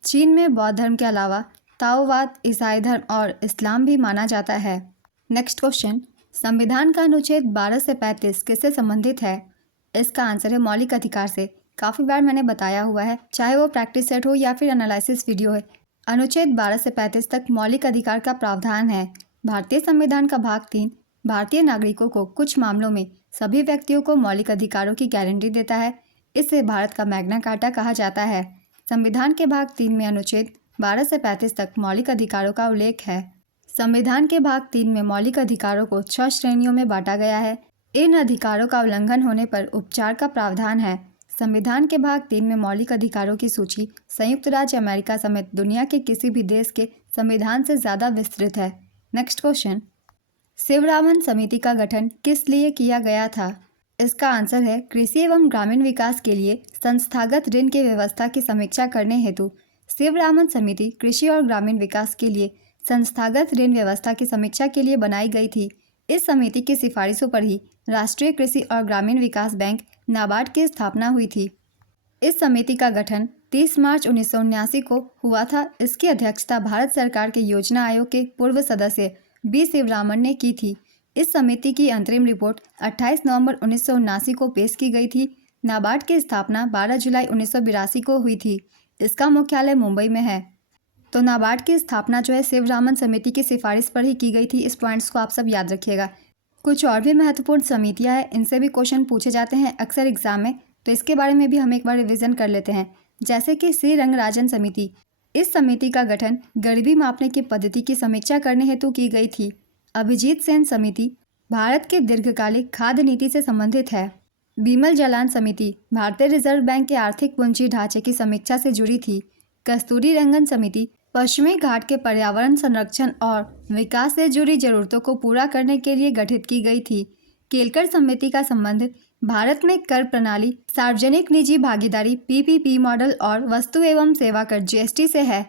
चीन में बौद्ध धर्म के अलावा ताओवाद, ईसाई धर्म और इस्लाम भी माना जाता है। नेक्स्ट क्वेश्चन, संविधान का अनुच्छेद 12 से 35 किससे संबंधित है? इसका आंसर है मौलिक अधिकार से। काफ़ी बार मैंने बताया हुआ है, चाहे वो प्रैक्टिस सेट हो या फिर एनालिसिस वीडियो है। अनुच्छेद 12 से 35 तक मौलिक अधिकार का प्रावधान है। भारतीय संविधान का भाग 3 भारतीय नागरिकों को कुछ मामलों में सभी व्यक्तियों को मौलिक अधिकारों की गारंटी देता है। इसे भारत का मैग्ना कार्टा कहा जाता है। संविधान के भाग 3 में अनुच्छेद 12 से 35 तक मौलिक अधिकारों का उल्लेख है। संविधान के भाग 3 में मौलिक अधिकारों को 6 श्रेणियों में बांटा गया है। इन अधिकारों का उल्लंघन होने पर उपचार का प्रावधान है। संविधान के भाग 3 में मौलिक अधिकारों की सूची संयुक्त राज्य अमेरिका समेत दुनिया के किसी भी देश के संविधान से ज़्यादा विस्तृत है। नेक्स्ट क्वेश्चन, शिवरामन समिति का गठन किस लिए किया गया था? इसका आंसर है कृषि एवं ग्रामीण विकास के लिए संस्थागत ऋण की व्यवस्था की समीक्षा करने हेतु शिवरामन समिति कृषि और ग्रामीण विकास के लिए संस्थागत ऋण व्यवस्था की समीक्षा के लिए बनाई गई थी। इस समिति की सिफारिशों पर ही राष्ट्रीय कृषि और ग्रामीण विकास बैंक नाबार्ड की स्थापना हुई थी। इस समिति का गठन 30 मार्च 1979 को हुआ था। इसकी अध्यक्षता भारत सरकार के योजना आयोग के पूर्व सदस्य बी शिवरामन ने की थी। इस समिति की अंतरिम रिपोर्ट 28 नवंबर 1979 को पेश की गई थी। नाबार्ड की स्थापना 12 जुलाई 1982 को हुई थी। इसका मुख्यालय मुंबई में है। तो नाबार्ड की स्थापना जो है शिवरामन समिति की सिफारिश पर ही की गई थी। इस पॉइंट्स को आप सब याद रखिएगा। कुछ और भी महत्वपूर्ण समितियां हैं, इनसे भी क्वेश्चन पूछे जाते हैं अक्सर एग्जाम में, तो इसके बारे में भी हम एक बार रिवीजन कर लेते हैं। जैसे कि श्री रंगराजन समिति, इस समिति का गठन गरीबी मापने की पद्धति की समीक्षा करने हेतु की गई थी। अभिजीत सेन समिति भारत के दीर्घकालिक खाद्य नीति से संबंधित है। बीमल जालान समिति भारतीय रिजर्व बैंक के आर्थिक पूंजी ढांचे की समीक्षा से जुड़ी थी। कस्तूरी रंगन समिति पश्चिमी घाट के पर्यावरण संरक्षण और विकास से जुड़ी जरूरतों को पूरा करने के लिए गठित की गई थी। केलकर समिति का संबंध भारत में कर प्रणाली, सार्वजनिक निजी भागीदारी पीपीपी मॉडल और वस्तु एवं सेवा कर जीएसटी से है।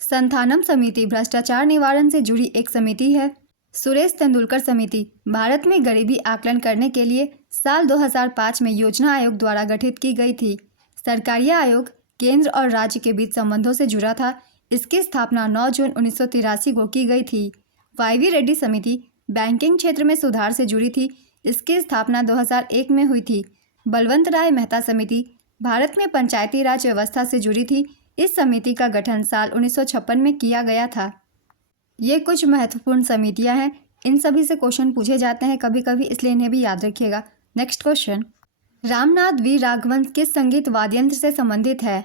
संथानम समिति भ्रष्टाचार निवारण से जुड़ी एक समिति है। सुरेश तेंदुलकर समिति भारत में गरीबी आकलन करने के लिए साल 2005 में योजना आयोग द्वारा गठित की गई थी। सरकारिया आयोग केंद्र और राज्य के बीच संबंधों से जुड़ा था। इसकी स्थापना 9 जून 1983 को की गई थी। वाईवी रेड्डी समिति बैंकिंग क्षेत्र में सुधार से जुड़ी थी। इसकी स्थापना 2001 में हुई थी। बलवंत राय मेहता समिति भारत में पंचायती राज व्यवस्था से जुड़ी थी। इस समिति का गठन साल 1956 में किया गया था। ये कुछ महत्वपूर्ण समितियां हैं, इन सभी से क्वेश्चन पूछे जाते हैं कभी कभी, इसलिए इन्हें भी याद रखिएगा। Next question, Ramnath V Raghavan किस संगीत वाद्ययंत्र से संबंधित है?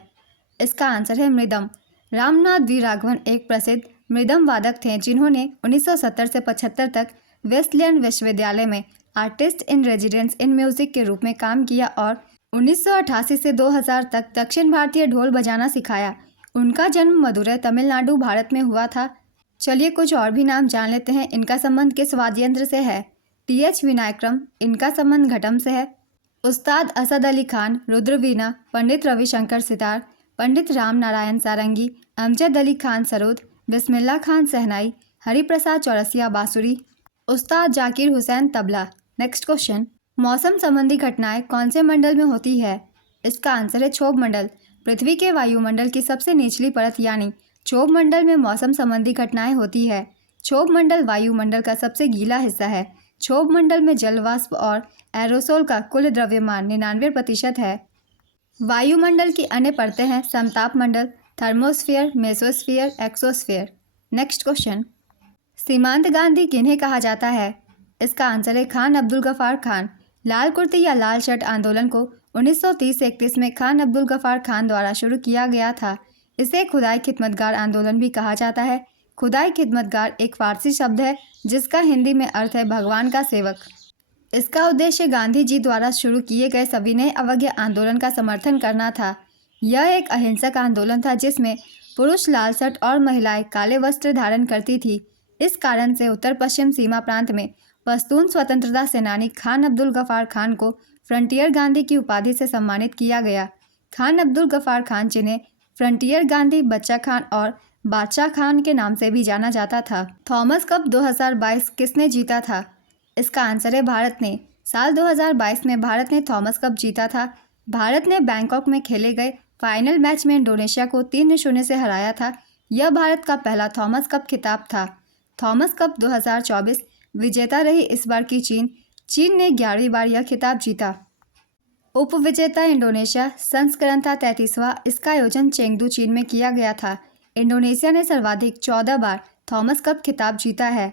इसका आंसर है मृदम। रामनाथ वी राघवन एक प्रसिद्ध मृदम वादक थे जिन्होंने 1970 से 75 तक वेस्टलैंड विश्वविद्यालय में artist in residence in music के रूप में काम किया और 1988 से 2000 तक दक्षिण भारतीय ढोल बजाना सिखाया। उनका जन्म मदुरै, तमिलनाडु, भारत में हुआ था। चलिए कुछ और भी नाम जान लेते हैं। इनका संबंध किस वाद्ययंत्र से है? टी.एच. विनायक्रम, इनका संबंध घटम से है। उस्ताद असद अली खान रुद्रवीणा, पंडित रविशंकर सितार, पंडित राम नारायण सारंगी, अमजद अली खान सरोद, बिस्मिल्लाह खान सहनाई, हरिप्रसाद चौरसिया बांसुरी, उस्ताद जाकिर हुसैन तबला। नेक्स्ट क्वेश्चन, मौसम संबंधी घटनाएं कौन से मंडल में होती है? इसका आंसर है क्षोभ मंडल। पृथ्वी के वायुमंडल की सबसे निचली परत यानी क्षोभ मंडल में मौसम संबंधी घटनाएं होती है। क्षोभ मंडल वायुमंडल का सबसे गीला हिस्सा है। क्षोभ मंडल में जल वाष्प और एरोसोल का कुल द्रव्यमान 99% है। वायुमंडल की अन्य परतें हैं समताप मंडल, thermosphere, mesosphere, exosphere. Next question, Seemant Gandhi किन्हें कहा जाता है? इसका आंसर है खान अब्दुल गफार खान। लाल कुर्ती या लाल शर्ट आंदोलन को 1930 से 31 में खान अब्दुल गफार खान द्वारा शुरू किया गया था। इसे खुदाई खिदमतगार आंदोलन भी कहा जाता है। खुदाई खिदमतगार एक फारसी शब्द है जिसका हिंदी में अर्थ है भगवान का सेवक। इसका उद्देश्य गांधी जी द्वारा शुरू किए गए सविनय अवज्ञा आंदोलन का समर्थन करना था। यह एक अहिंसक आंदोलन था जिसमें पुरुष लाल शर्ट और महिलाएं काले वस्त्र धारण करती थी। इस कारण से उत्तर पश्चिम सीमा प्रांत में पश्तून स्वतंत्रता सेनानी खान अब्दुल गफार खान को फ्रंटियर गांधी की उपाधि से सम्मानित किया गया। खान अब्दुल गफार खान जिन्हें फ्रंटियर गांधी, बच्चा खान और बादशाह खान के नाम से भी जाना जाता था। थॉमस कप 2022 किसने जीता था? इसका आंसर है भारत ने। साल 2022 में भारत ने थॉमस कप जीता था। भारत ने बैंकॉक में खेले गए फाइनल मैच में इंडोनेशिया को 3-0 से हराया था। यह भारत का पहला थॉमस कप खिताब था। थॉमस कप 2024 विजेता रही इस बार की चीन ने 11वीं बार यह खिताब जीता। उपविजेता इंडोनेशिया, संस्करण था 33वां। इसका आयोजन चेंगडू, चीन में किया गया था। इंडोनेशिया ने सर्वाधिक 14 बार थॉमस कप खिताब जीता है।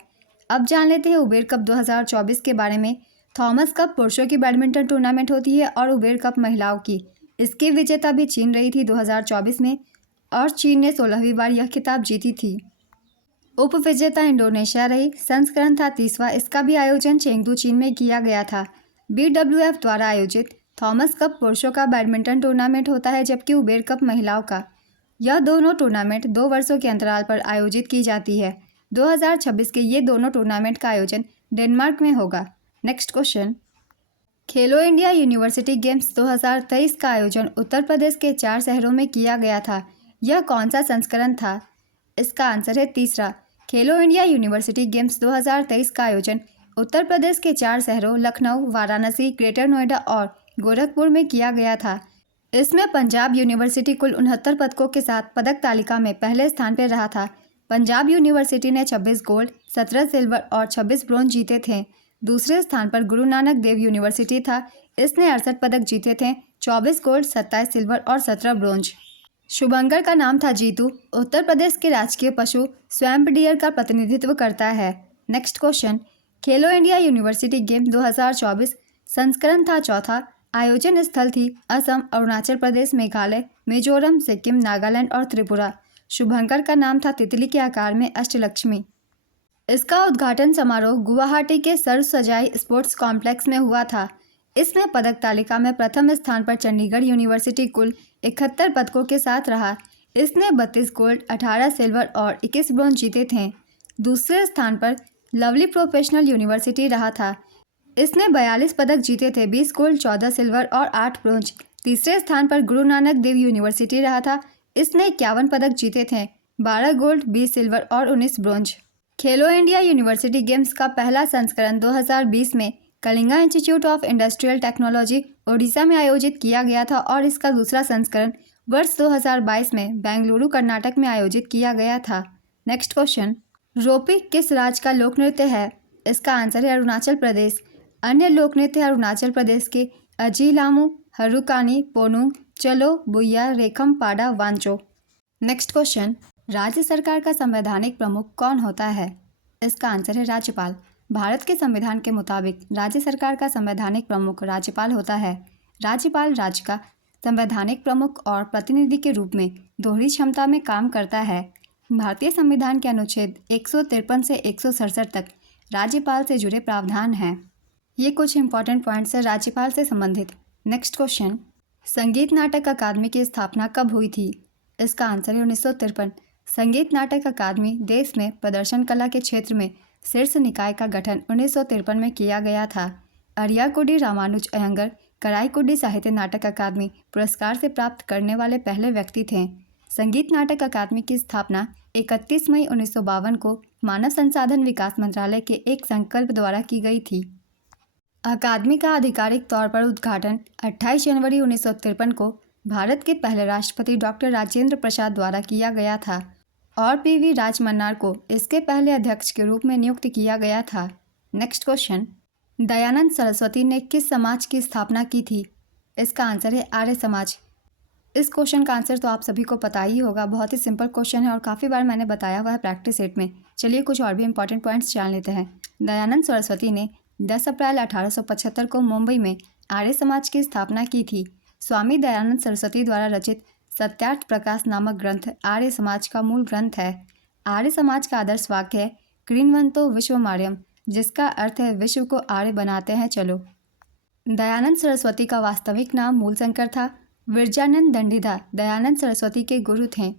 अब जान लेते हैं उबेर कप 2024 के बारे में। थॉमस कप पुरुषों की बैडमिंटन टूर्नामेंट होती है और उबेर कप महिलाओं की। इसकी विजेता भी चीन रही थी 2024 में और चीन ने 16वीं बार यह खिताब जीती थी। उपविजेता इंडोनेशिया रही, संस्करण था 30वां। इसका भी आयोजन चेंगडू, चीन में किया गया था। BWF द्वारा आयोजित थॉमस कप पुरुषों का बैडमिंटन टूर्नामेंट होता है, जबकि उबेर कप महिलाओं का। यह दोनों टूर्नामेंट 2 वर्षों के अंतराल पर आयोजित की जाती है। 2026 के ये दोनों टूर्नामेंट का आयोजन डेनमार्क में होगा। नेक्स्ट क्वेश्चन, खेलो इंडिया यूनिवर्सिटी गेम्स 2023 का आयोजन उत्तर प्रदेश के 4 शहरों में किया गया था। यह कौन सा संस्करण था? इसका आंसर है तीसरा। खेलो इंडिया यूनिवर्सिटी गेम्स 2023 का आयोजन उत्तर प्रदेश के 4 शहरों लखनऊ, वाराणसी, ग्रेटर नोएडा और गोरखपुर में किया गया था। इसमें पंजाब यूनिवर्सिटी कुल 69 पदकों के साथ पदक तालिका में पहले स्थान पर रहा था। पंजाब यूनिवर्सिटी ने 26 गोल्ड, 17 सिल्वर और 26 ब्रोंज जीते थे। दूसरे स्थान पर गुरु नानक देव यूनिवर्सिटी था। इसने 68 पदक जीते थे, 24 गोल्ड, 27 सिल्वर और 17 ब्रोंज। शुभंकर का नाम था जीतू। उत्तर प्रदेश के राजकीय पशु स्वैम्प डियर का प्रतिनिधित्व करता है। नेक्स्ट क्वेश्चन, खेलो इंडिया यूनिवर्सिटी गेम 2024 संस्करण था चौथा। आयोजन स्थल थी असम, अरुणाचल प्रदेश, मेघालय, मिजोरम, सिक्किम, नागालैंड और त्रिपुरा। शुभंकर का नाम था तितली के आकार में अष्टलक्ष्मी। इसका उद्घाटन समारोह गुवाहाटी के सर्व सजाई स्पोर्ट्स कॉम्प्लेक्स में हुआ था। इसमें पदक तालिका में प्रथम स्थान पर चंडीगढ़ यूनिवर्सिटी कुल 71 पदकों के साथ रहा। इसने 32 गोल्ड, 18 सिल्वर और 21 ब्रोंज जीते थे। दूसरे स्थान पर लवली प्रोफेशनल यूनिवर्सिटी रहा था। इसने 42 पदक जीते थे, 20 गोल्ड, 14 सिल्वर और 8 ब्रोंज। तीसरे स्थान पर गुरु नानक देव यूनिवर्सिटी रहा था। इसने 51 पदक जीते थे, 12 गोल्ड, 20 सिल्वर और 19 ब्रोंज। खेलो इंडिया यूनिवर्सिटी गेम्स का पहला संस्करण 2020 में Kalinga institute of industrial technology, Odisha में आयोजित किया गया था और इसका दूसरा संस्करण वर्ष 2022 में बेंगलुरु, कर्नाटक में आयोजित किया गया था। नेक्स्ट क्वेश्चन, रोपी किस राज्य का लोक नृत्य है? इसका आंसर है अरुणाचल प्रदेश। अन्य लोक नृत्य अरुणाचल प्रदेश के अजीलामू, हरुकानी, पोनुंग, चलो, बुया, रेखम, पाडा, वांचो। नेक्स्ट क्वेश्चन, राज्य सरकार का संवैधानिक प्रमुख कौन होता है? इसका आंसर है राज्यपाल। भारत के संविधान के मुताबिक राज्य सरकार का संवैधानिक प्रमुख राज्यपाल होता है। राज्यपाल राज्य का संवैधानिक प्रमुख और प्रतिनिधि के रूप में दोहरी क्षमता में काम करता है। भारतीय संविधान के अनुच्छेद 153 से 167 तक राज्यपाल से जुड़े प्रावधान हैं। ये कुछ इंपॉर्टेंट पॉइंट्स हैं राज्यपाल से संबंधित। नेक्स्ट क्वेश्चन, संगीत नाटक अकादमी की स्थापना कब हुई थी? इसका आंसर है 1953। संगीत नाटक अकादमी देश में प्रदर्शन कला के क्षेत्र में शीर्ष निकाय का गठन 1953 में किया गया था। अरियाकुडी रामानुज अयंगर कराईकुडी साहित्य नाटक अकादमी पुरस्कार से प्राप्त करने वाले पहले व्यक्ति थे। संगीत नाटक अकादमी की स्थापना 31 मई 1952 को मानव संसाधन विकास मंत्रालय के एक संकल्प द्वारा की गई थी। अकादमी का आधिकारिक तौर पर उद्घाटन 28 जनवरी 1953 को भारत के पहले राष्ट्रपति डॉक्टर राजेंद्र प्रसाद द्वारा किया गया था और PV राजमन्नार को इसके पहले अध्यक्ष के रूप में नियुक्त किया गया था। नेक्स्ट क्वेश्चन, दयानंद सरस्वती ने किस समाज की स्थापना की थी? इसका आंसर है आर्य समाज। इस क्वेश्चन का आंसर तो आप सभी को पता ही होगा, बहुत ही सिंपल क्वेश्चन है और काफ़ी बार मैंने बताया हुआ है प्रैक्टिस सेट में। चलिए कुछ और भी इंपॉर्टेंट पॉइंट्स जान लेते हैं। दयानंद सरस्वती ने 10 अप्रैल 1875 को मुंबई में आर्य समाज की स्थापना की थी। स्वामी दयानंद सरस्वती द्वारा रचित सत्यार्थ प्रकाश नामक ग्रंथ आर्य समाज का मूल ग्रंथ है। आर्य समाज का आदर्श वाक्य है क्रीणवंतो विश्वमार्यम, जिसका अर्थ है विश्व को आर्य बनाते हैं चलो। दयानंद सरस्वती का वास्तविक नाम मूलशंकर था। विरजानंद दंडीदार दयानंद सरस्वती के गुरु थे।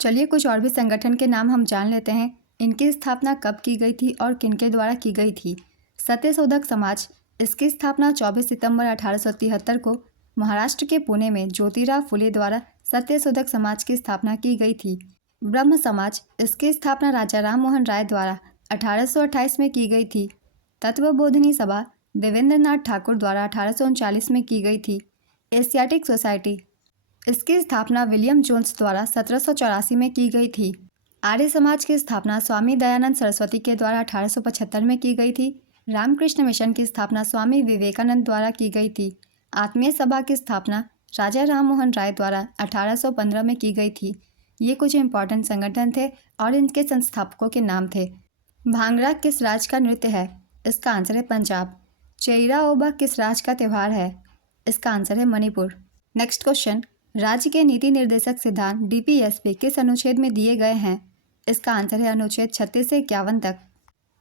चलिए कुछ और भी संगठन के नाम हम जान लेते हैं। इनकी स्थापना कब की गई थी और किनके द्वारा की गई थी? सत्यशोधक समाज, इसकी स्थापना 24 सितंबर 1873 को महाराष्ट्र के पुणे में ज्योतिराव फुले द्वारा सत्यशोधक समाज की स्थापना की गई थी। ब्रह्म समाज, इसकी स्थापना राजा राम मोहन राय द्वारा 1828 में की गई थी। तत्वबोधिनी सभा देवेंद्रनाथ ठाकुर द्वारा 1839 में की गई थी। एशियाटिक सोसाइटी, इसकी स्थापना विलियम जोन्स द्वारा 1784 में की गई थी। आर्य समाज की स्थापना स्वामी दयानंद सरस्वती के द्वारा 1875 में की गई थी। रामकृष्ण मिशन की स्थापना स्वामी विवेकानंद द्वारा की गई थी। आत्मीय सभा की स्थापना राजा राम मोहन राय द्वारा 1815 में की गई थी। ये कुछ इंपॉर्टेंट संगठन थे और इनके संस्थापकों के नाम थे। भांगड़ा किस राज्य का नृत्य है? इसका आंसर है पंजाब। चेइरा ओबा किस राज्य का त्यौहार है? इसका आंसर है मणिपुर। नेक्स्ट क्वेश्चन, राज्य के नीति निर्देशक सिद्धांत DPSP किस अनुच्छेद में दिए गए हैं? इसका आंसर है अनुच्छेद 36 से 51 तक।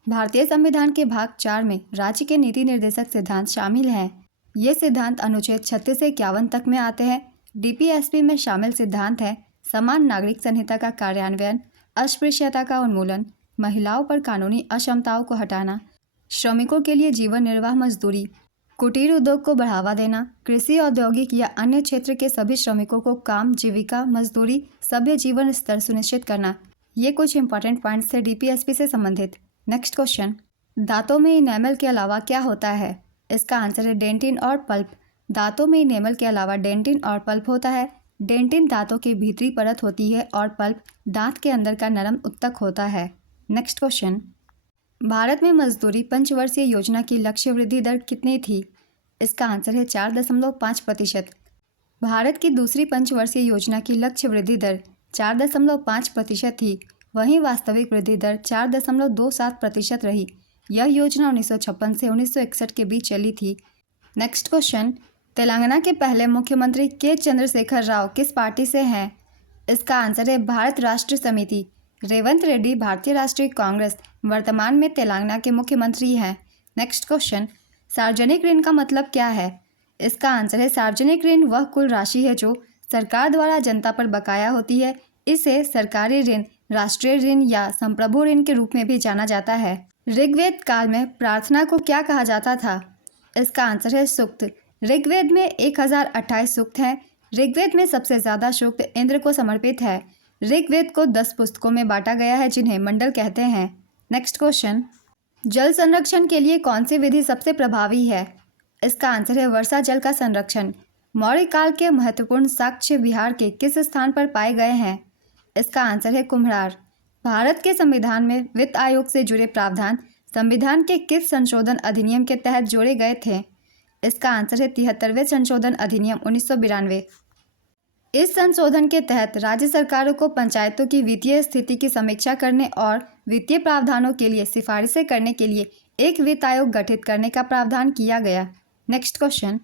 भारतीय संविधान के भाग 4 में राज्य के नीति निर्देशक सिद्धांत शामिल हैं। ये सिद्धांत अनुच्छेद 36 से 51 तक में आते हैं। DPSP में शामिल सिद्धांत हैं समान नागरिक संहिता का कार्यान्वयन, अस्पृश्यता का उन्मूलन, महिलाओं पर कानूनी अक्षमताओं को हटाना, श्रमिकों के लिए जीवन निर्वाह मजदूरी, कुटीर उद्योग को बढ़ावा देना, कृषि औद्योगिक या अन्य क्षेत्र के सभी श्रमिकों को काम, जीविका, मजदूरी, सभ्य जीवन स्तर सुनिश्चित करना। ये कुछ इंपॉर्टेंट पॉइंट्स थे DPSP से संबंधित। नेक्स्ट क्वेश्चन, दांतों में इनेमल के अलावा क्या होता है? इसका आंसर है डेंटिन और पल्प। दांतों में इनेमल के अलावा डेंटिन और पल्प होता है। डेंटिन दांतों की भीतरी परत होती है और पल्प दांत के अंदर का नरम उत्तक होता है। नेक्स्ट क्वेश्चन, भारत में मजदूरी पंचवर्षीय योजना की लक्ष्य वृद्धि दर कितनी थी? इसका आंसर है 4.5%। भारत की दूसरी पंचवर्षीय योजना की लक्ष्य वृद्धि दर 4.5% थी। वहीं वास्तविक वृद्धि दर 4.27% रही। यह योजना 1956 से 1961 के बीच चली थी। नेक्स्ट क्वेश्चन, तेलंगाना के पहले मुख्यमंत्री के चंद्रशेखर राव किस पार्टी से हैं? इसका आंसर है भारत राष्ट्र समिति। रेवंत रेड्डी भारतीय राष्ट्रीय कांग्रेस वर्तमान में तेलंगाना के मुख्यमंत्री हैं। नेक्स्ट क्वेश्चन, सार्वजनिक ऋण का मतलब क्या है? इसका आंसर है सार्वजनिक ऋण वह कुल राशि है जो सरकार द्वारा जनता पर बकाया होती है। इसे सरकारी ऋण, राष्ट्रीय ऋण या संप्रभु ऋण के रूप में भी जाना जाता है। ऋग्वेद काल में प्रार्थना को क्या कहा जाता था? इसका आंसर है सूक्त। ऋग्वेद में 1028 सूक्त हैं। ऋग्वेद में सबसे ज़्यादा सूक्त इंद्र को समर्पित है। ऋग्वेद को 10 पुस्तकों में बांटा गया है जिन्हें मंडल कहते हैं। नेक्स्ट क्वेश्चन, जल संरक्षण के लिए कौन सी विधि सबसे प्रभावी है? इसका आंसर है वर्षा जल का संरक्षण। मौर्य काल के महत्वपूर्ण साक्ष्य बिहार के किस स्थान पर पाए गए हैं? इसका आंसर है कुम्हरार। भारत के संविधान में वित्त आयोग से जुड़े प्रावधान संविधान के किस संशोधन अधिनियम के तहत जोड़े गए थे? इसका आंसर है 73वें संशोधन अधिनियम 1992। इस संशोधन के तहत राज्य सरकारों को पंचायतों की वित्तीय स्थिति की समीक्षा करने और वित्तीय प्रावधानों के लिए सिफारिशें करने के लिए एक वित्त आयोग गठित करने का प्रावधान किया गया। नेक्स्ट क्वेश्चन,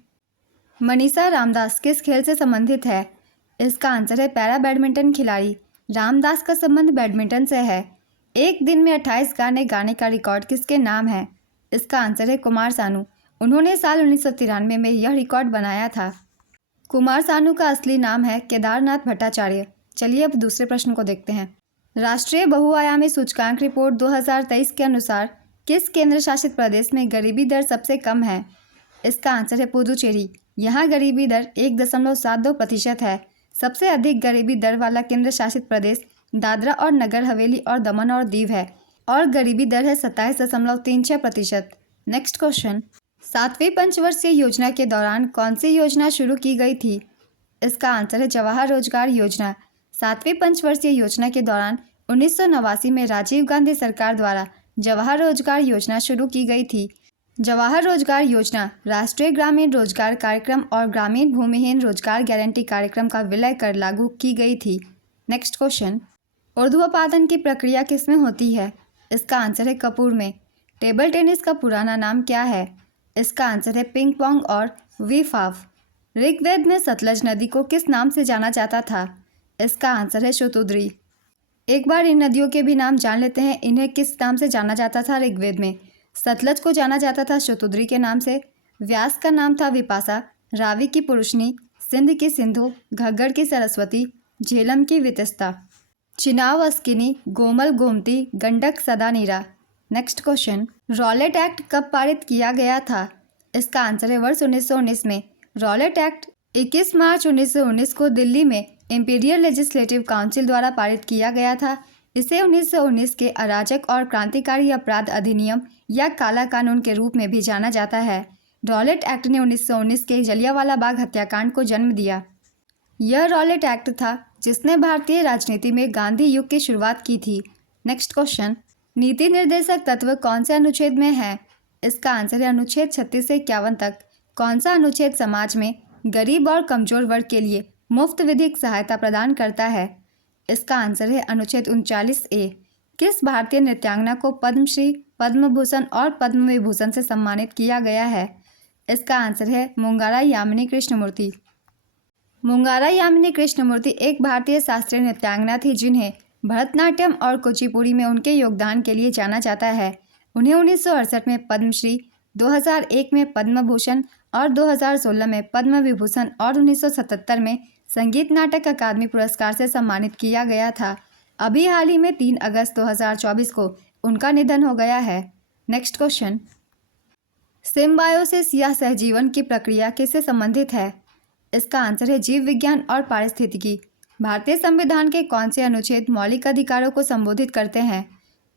मनीषा रामदास किस खेल से संबंधित है? इसका आंसर है पैरा बैडमिंटन खिलाड़ी। रामदास का संबंध बैडमिंटन से है। एक दिन में 28 गाने गाने का रिकॉर्ड किसके नाम है? इसका आंसर है कुमार सानू। उन्होंने साल 1993 में यह रिकॉर्ड बनाया था। कुमार सानू का असली नाम है केदारनाथ भट्टाचार्य। चलिए अब दूसरे प्रश्न को देखते हैं। राष्ट्रीय बहुआयामी सूचकांक रिपोर्ट 2023 के अनुसार किस केंद्र शासित प्रदेश में गरीबी दर सबसे कम है? इसका आंसर है पुदुचेरी। यहाँ गरीबी दर 1.72% है। सबसे अधिक गरीबी दर वाला केंद्र शासित प्रदेश दादरा और नगर हवेली और दमन और दीव है और गरीबी दर है 27.36%। नेक्स्ट क्वेश्चन, 7वीं पंचवर्षीय योजना के दौरान कौन सी योजना शुरू की गई थी? इसका आंसर है जवाहर रोजगार योजना। 7वीं पंचवर्षीय योजना के दौरान 1989 में राजीव गांधी सरकार द्वारा जवाहर रोजगार योजना शुरू की गई थी। जवाहर रोजगार योजना राष्ट्रीय ग्रामीण रोजगार कार्यक्रम और ग्रामीण भूमिहीन रोजगार गारंटी कार्यक्रम का विलय कर लागू की गई थी। नेक्स्ट क्वेश्चन, ऊर्ध्वपातन की प्रक्रिया किसमें होती है? इसका आंसर है कपूर में। टेबल टेनिस का पुराना नाम क्या है? इसका आंसर है पिंग पोंग और वीफाव। ऋग्वेद में सतलज नदी को किस नाम से जाना जाता था? इसका आंसर है शतुद्री। एक बार इन नदियों के भी नाम जान लेते हैं। इन्हें किस नाम से जाना जाता था? ऋग्वेद में सतलज को जाना जाता था शतुद्री के नाम से। व्यास का नाम था विपाशा, रावी की पुरुषनी, सिंध की सिंधु, घग्गर की सरस्वती, झेलम की Vitasta, Chenab Askini, Gomal Gomti, Gandak Sadanira. Next question, Rowlatt act कब पारित किया गया था? इसका आंसर है वर्ष 1919 में। रॉलेट एक्ट 21 मार्च 1919 को दिल्ली में इंपीरियल लेजिस्लेटिव काउंसिल द्वारा पारित किया गया था। इसे 1919 के अराजक और क्रांतिकारी अपराध अधिनियम या काला कानून के रूप में भी जाना जाता है। रॉलेट एक्ट ने 1919 के जलियांवाला बाग हत्याकांड को जन्म दिया। यह रॉलेट एक्ट था जिसने भारतीय राजनीति में गांधी युग की शुरुआत की थी। नेक्स्ट क्वेश्चन, नीति निर्देशक तत्व कौन से अनुच्छेद में है? इसका आंसर है अनुच्छेद 36 से 51 तक। कौन सा अनुच्छेद समाज में गरीब और कमजोर वर्ग के लिए मुफ्त विधिक सहायता प्रदान करता है? इसका आंसर है अनुच्छेद 39A। किस भारतीय नृत्यांगना को पद्मश्री, पद्म भूषण और पद्म विभूषण से सम्मानित किया गया है? इसका आंसर है मुंगारा यामिनी कृष्णमूर्ति। मुंगारा यामिनी कृष्णमूर्ति एक भारतीय शास्त्रीय नृत्यांगना थी जिन्हें भरतनाट्यम और कुचिपुड़ी में उनके योगदान के लिए जाना जाता है। उन्हें 1968 में पद्मश्री, 2001 में पद्म भूषण और 2016 में पद्म विभूषण और 1977 में संगीत नाटक अकादमी पुरस्कार से सम्मानित किया गया था। अभी हाल ही में 3 अगस्त 2024 को उनका निधन हो गया है। नेक्स्ट क्वेश्चन, सिम्बायोसिस या सहजीवन की प्रक्रिया किससे संबंधित है? इसका आंसर है जीव विज्ञान और पारिस्थितिकी। भारतीय संविधान के कौन से अनुच्छेद मौलिक अधिकारों को संबोधित करते हैं?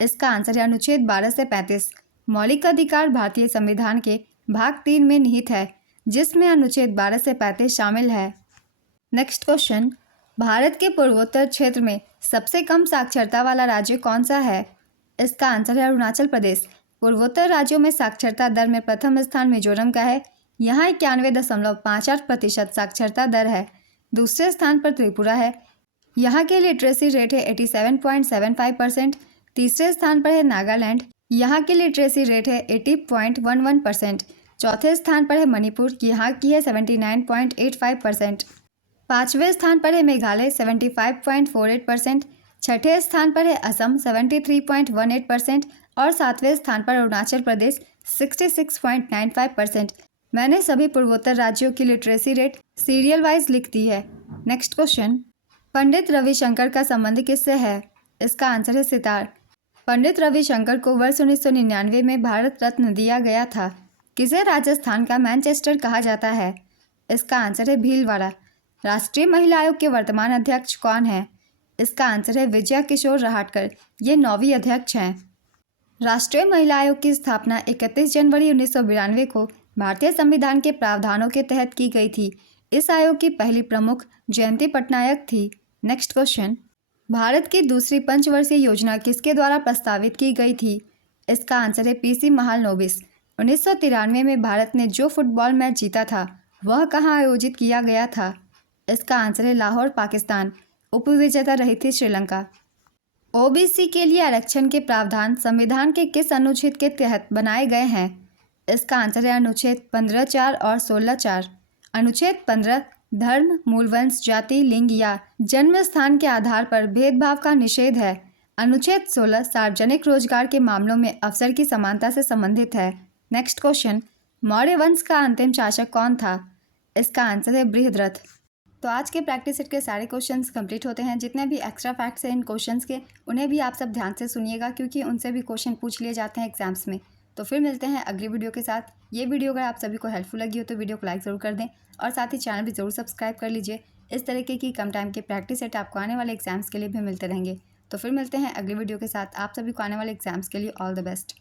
इसका आंसर है अनुच्छेद 12 से 35। मौलिक अधिकार भारतीय संविधान के भाग 3 में निहित है, जिसमें अनुच्छेद 12 से 35 शामिल है। नेक्स्ट क्वेश्चन, भारत के पूर्वोत्तर क्षेत्र में सबसे कम साक्षरता वाला राज्य कौन सा है? इसका आंसर है अरुणाचल प्रदेश। पूर्वोत्तर राज्यों में साक्षरता दर में प्रथम स्थान मिजोरम का है। यहाँ 91.58% साक्षरता दर है। दूसरे स्थान पर त्रिपुरा है। यहाँ के लिटरेसी रेट है 87.75%। तीसरे स्थान पर है नागालैंड। यहाँ की लिटरेसी रेट है 80.11%। चौथे स्थान पर है मणिपुर, यहाँ की है 79.85%। पाँचवें स्थान पर है मेघालय 75.48%। छठे स्थान पर है असम 73.18% और सातवें स्थान पर अरुणाचल प्रदेश 66.95%। मैंने सभी पूर्वोत्तर राज्यों की लिटरेसी रेट सीरियल वाइज लिख दी है। नेक्स्ट क्वेश्चन, पंडित रविशंकर का संबंध किससे है? इसका आंसर है सितार। पंडित रविशंकर को वर्ष 1999 में भारत रत्न दिया गया था। किसे राजस्थान का मैनचेस्टर कहा जाता है? इसका आंसर है भीलवाड़ा। राष्ट्रीय महिला आयोग के वर्तमान अध्यक्ष कौन है? इसका आंसर है विजया किशोर रहाटकर। ये 9वीं अध्यक्ष हैं। राष्ट्रीय महिला आयोग की स्थापना 31 जनवरी 1992 को भारतीय संविधान के प्रावधानों के तहत की गई थी। इस आयोग की पहली प्रमुख जयंती पटनायक थी। नेक्स्ट क्वेश्चन, भारत की दूसरी पंचवर्षीय योजना किसके द्वारा प्रस्तावित की गई थी? इसका आंसर है पीसी महालनोबिस। 1993 में भारत ने जो फुटबॉल मैच जीता था वह कहाँ आयोजित किया गया था? इसका आंसर है लाहौर, पाकिस्तान। उपविजेता रही थी श्रीलंका। ओबीसी के लिए आरक्षण के प्रावधान संविधान के किस अनुच्छेद के तहत बनाए गए हैं? इसका आंसर है अनुच्छेद 15(4) और 16(4). अनुच्छेद 15 धर्म, मूलवंश, जाति, लिंग या जन्म स्थान के आधार पर भेदभाव का निषेध है। अनुच्छेद 16 सार्वजनिक रोजगार के मामलों में अवसर की समानता से संबंधित है। नेक्स्ट क्वेश्चन, मौर्य वंश का अंतिम शासक कौन था? इसका आंसर है बृहद्रथ। तो आज के प्रैक्टिस सेट के सारे क्वेश्चंस कंप्लीट होते हैं। जितने भी एक्स्ट्रा फैक्ट्स हैं इन क्वेश्चंस के, उन्हें भी आप सब ध्यान से सुनिएगा, क्योंकि उनसे भी क्वेश्चन पूछ लिए जाते हैं एग्जाम्स में। तो फिर मिलते हैं अगली वीडियो के साथ। ये वीडियो अगर आप सभी को हेल्पफुल लगी हो तो वीडियो को लाइक ज़रूर कर दें और साथ ही चैनल भी ज़रूर सब्सक्राइब कर लीजिए। इस तरीके की कम टाइम के प्रैक्टिस सेट आपको आने वाले एग्जाम्स के लिए भी मिलते रहेंगे। तो फिर मिलते हैं अगली वीडियो के साथ। आप सभी को आने वाले एग्जाम्स के लिए ऑल द बेस्ट।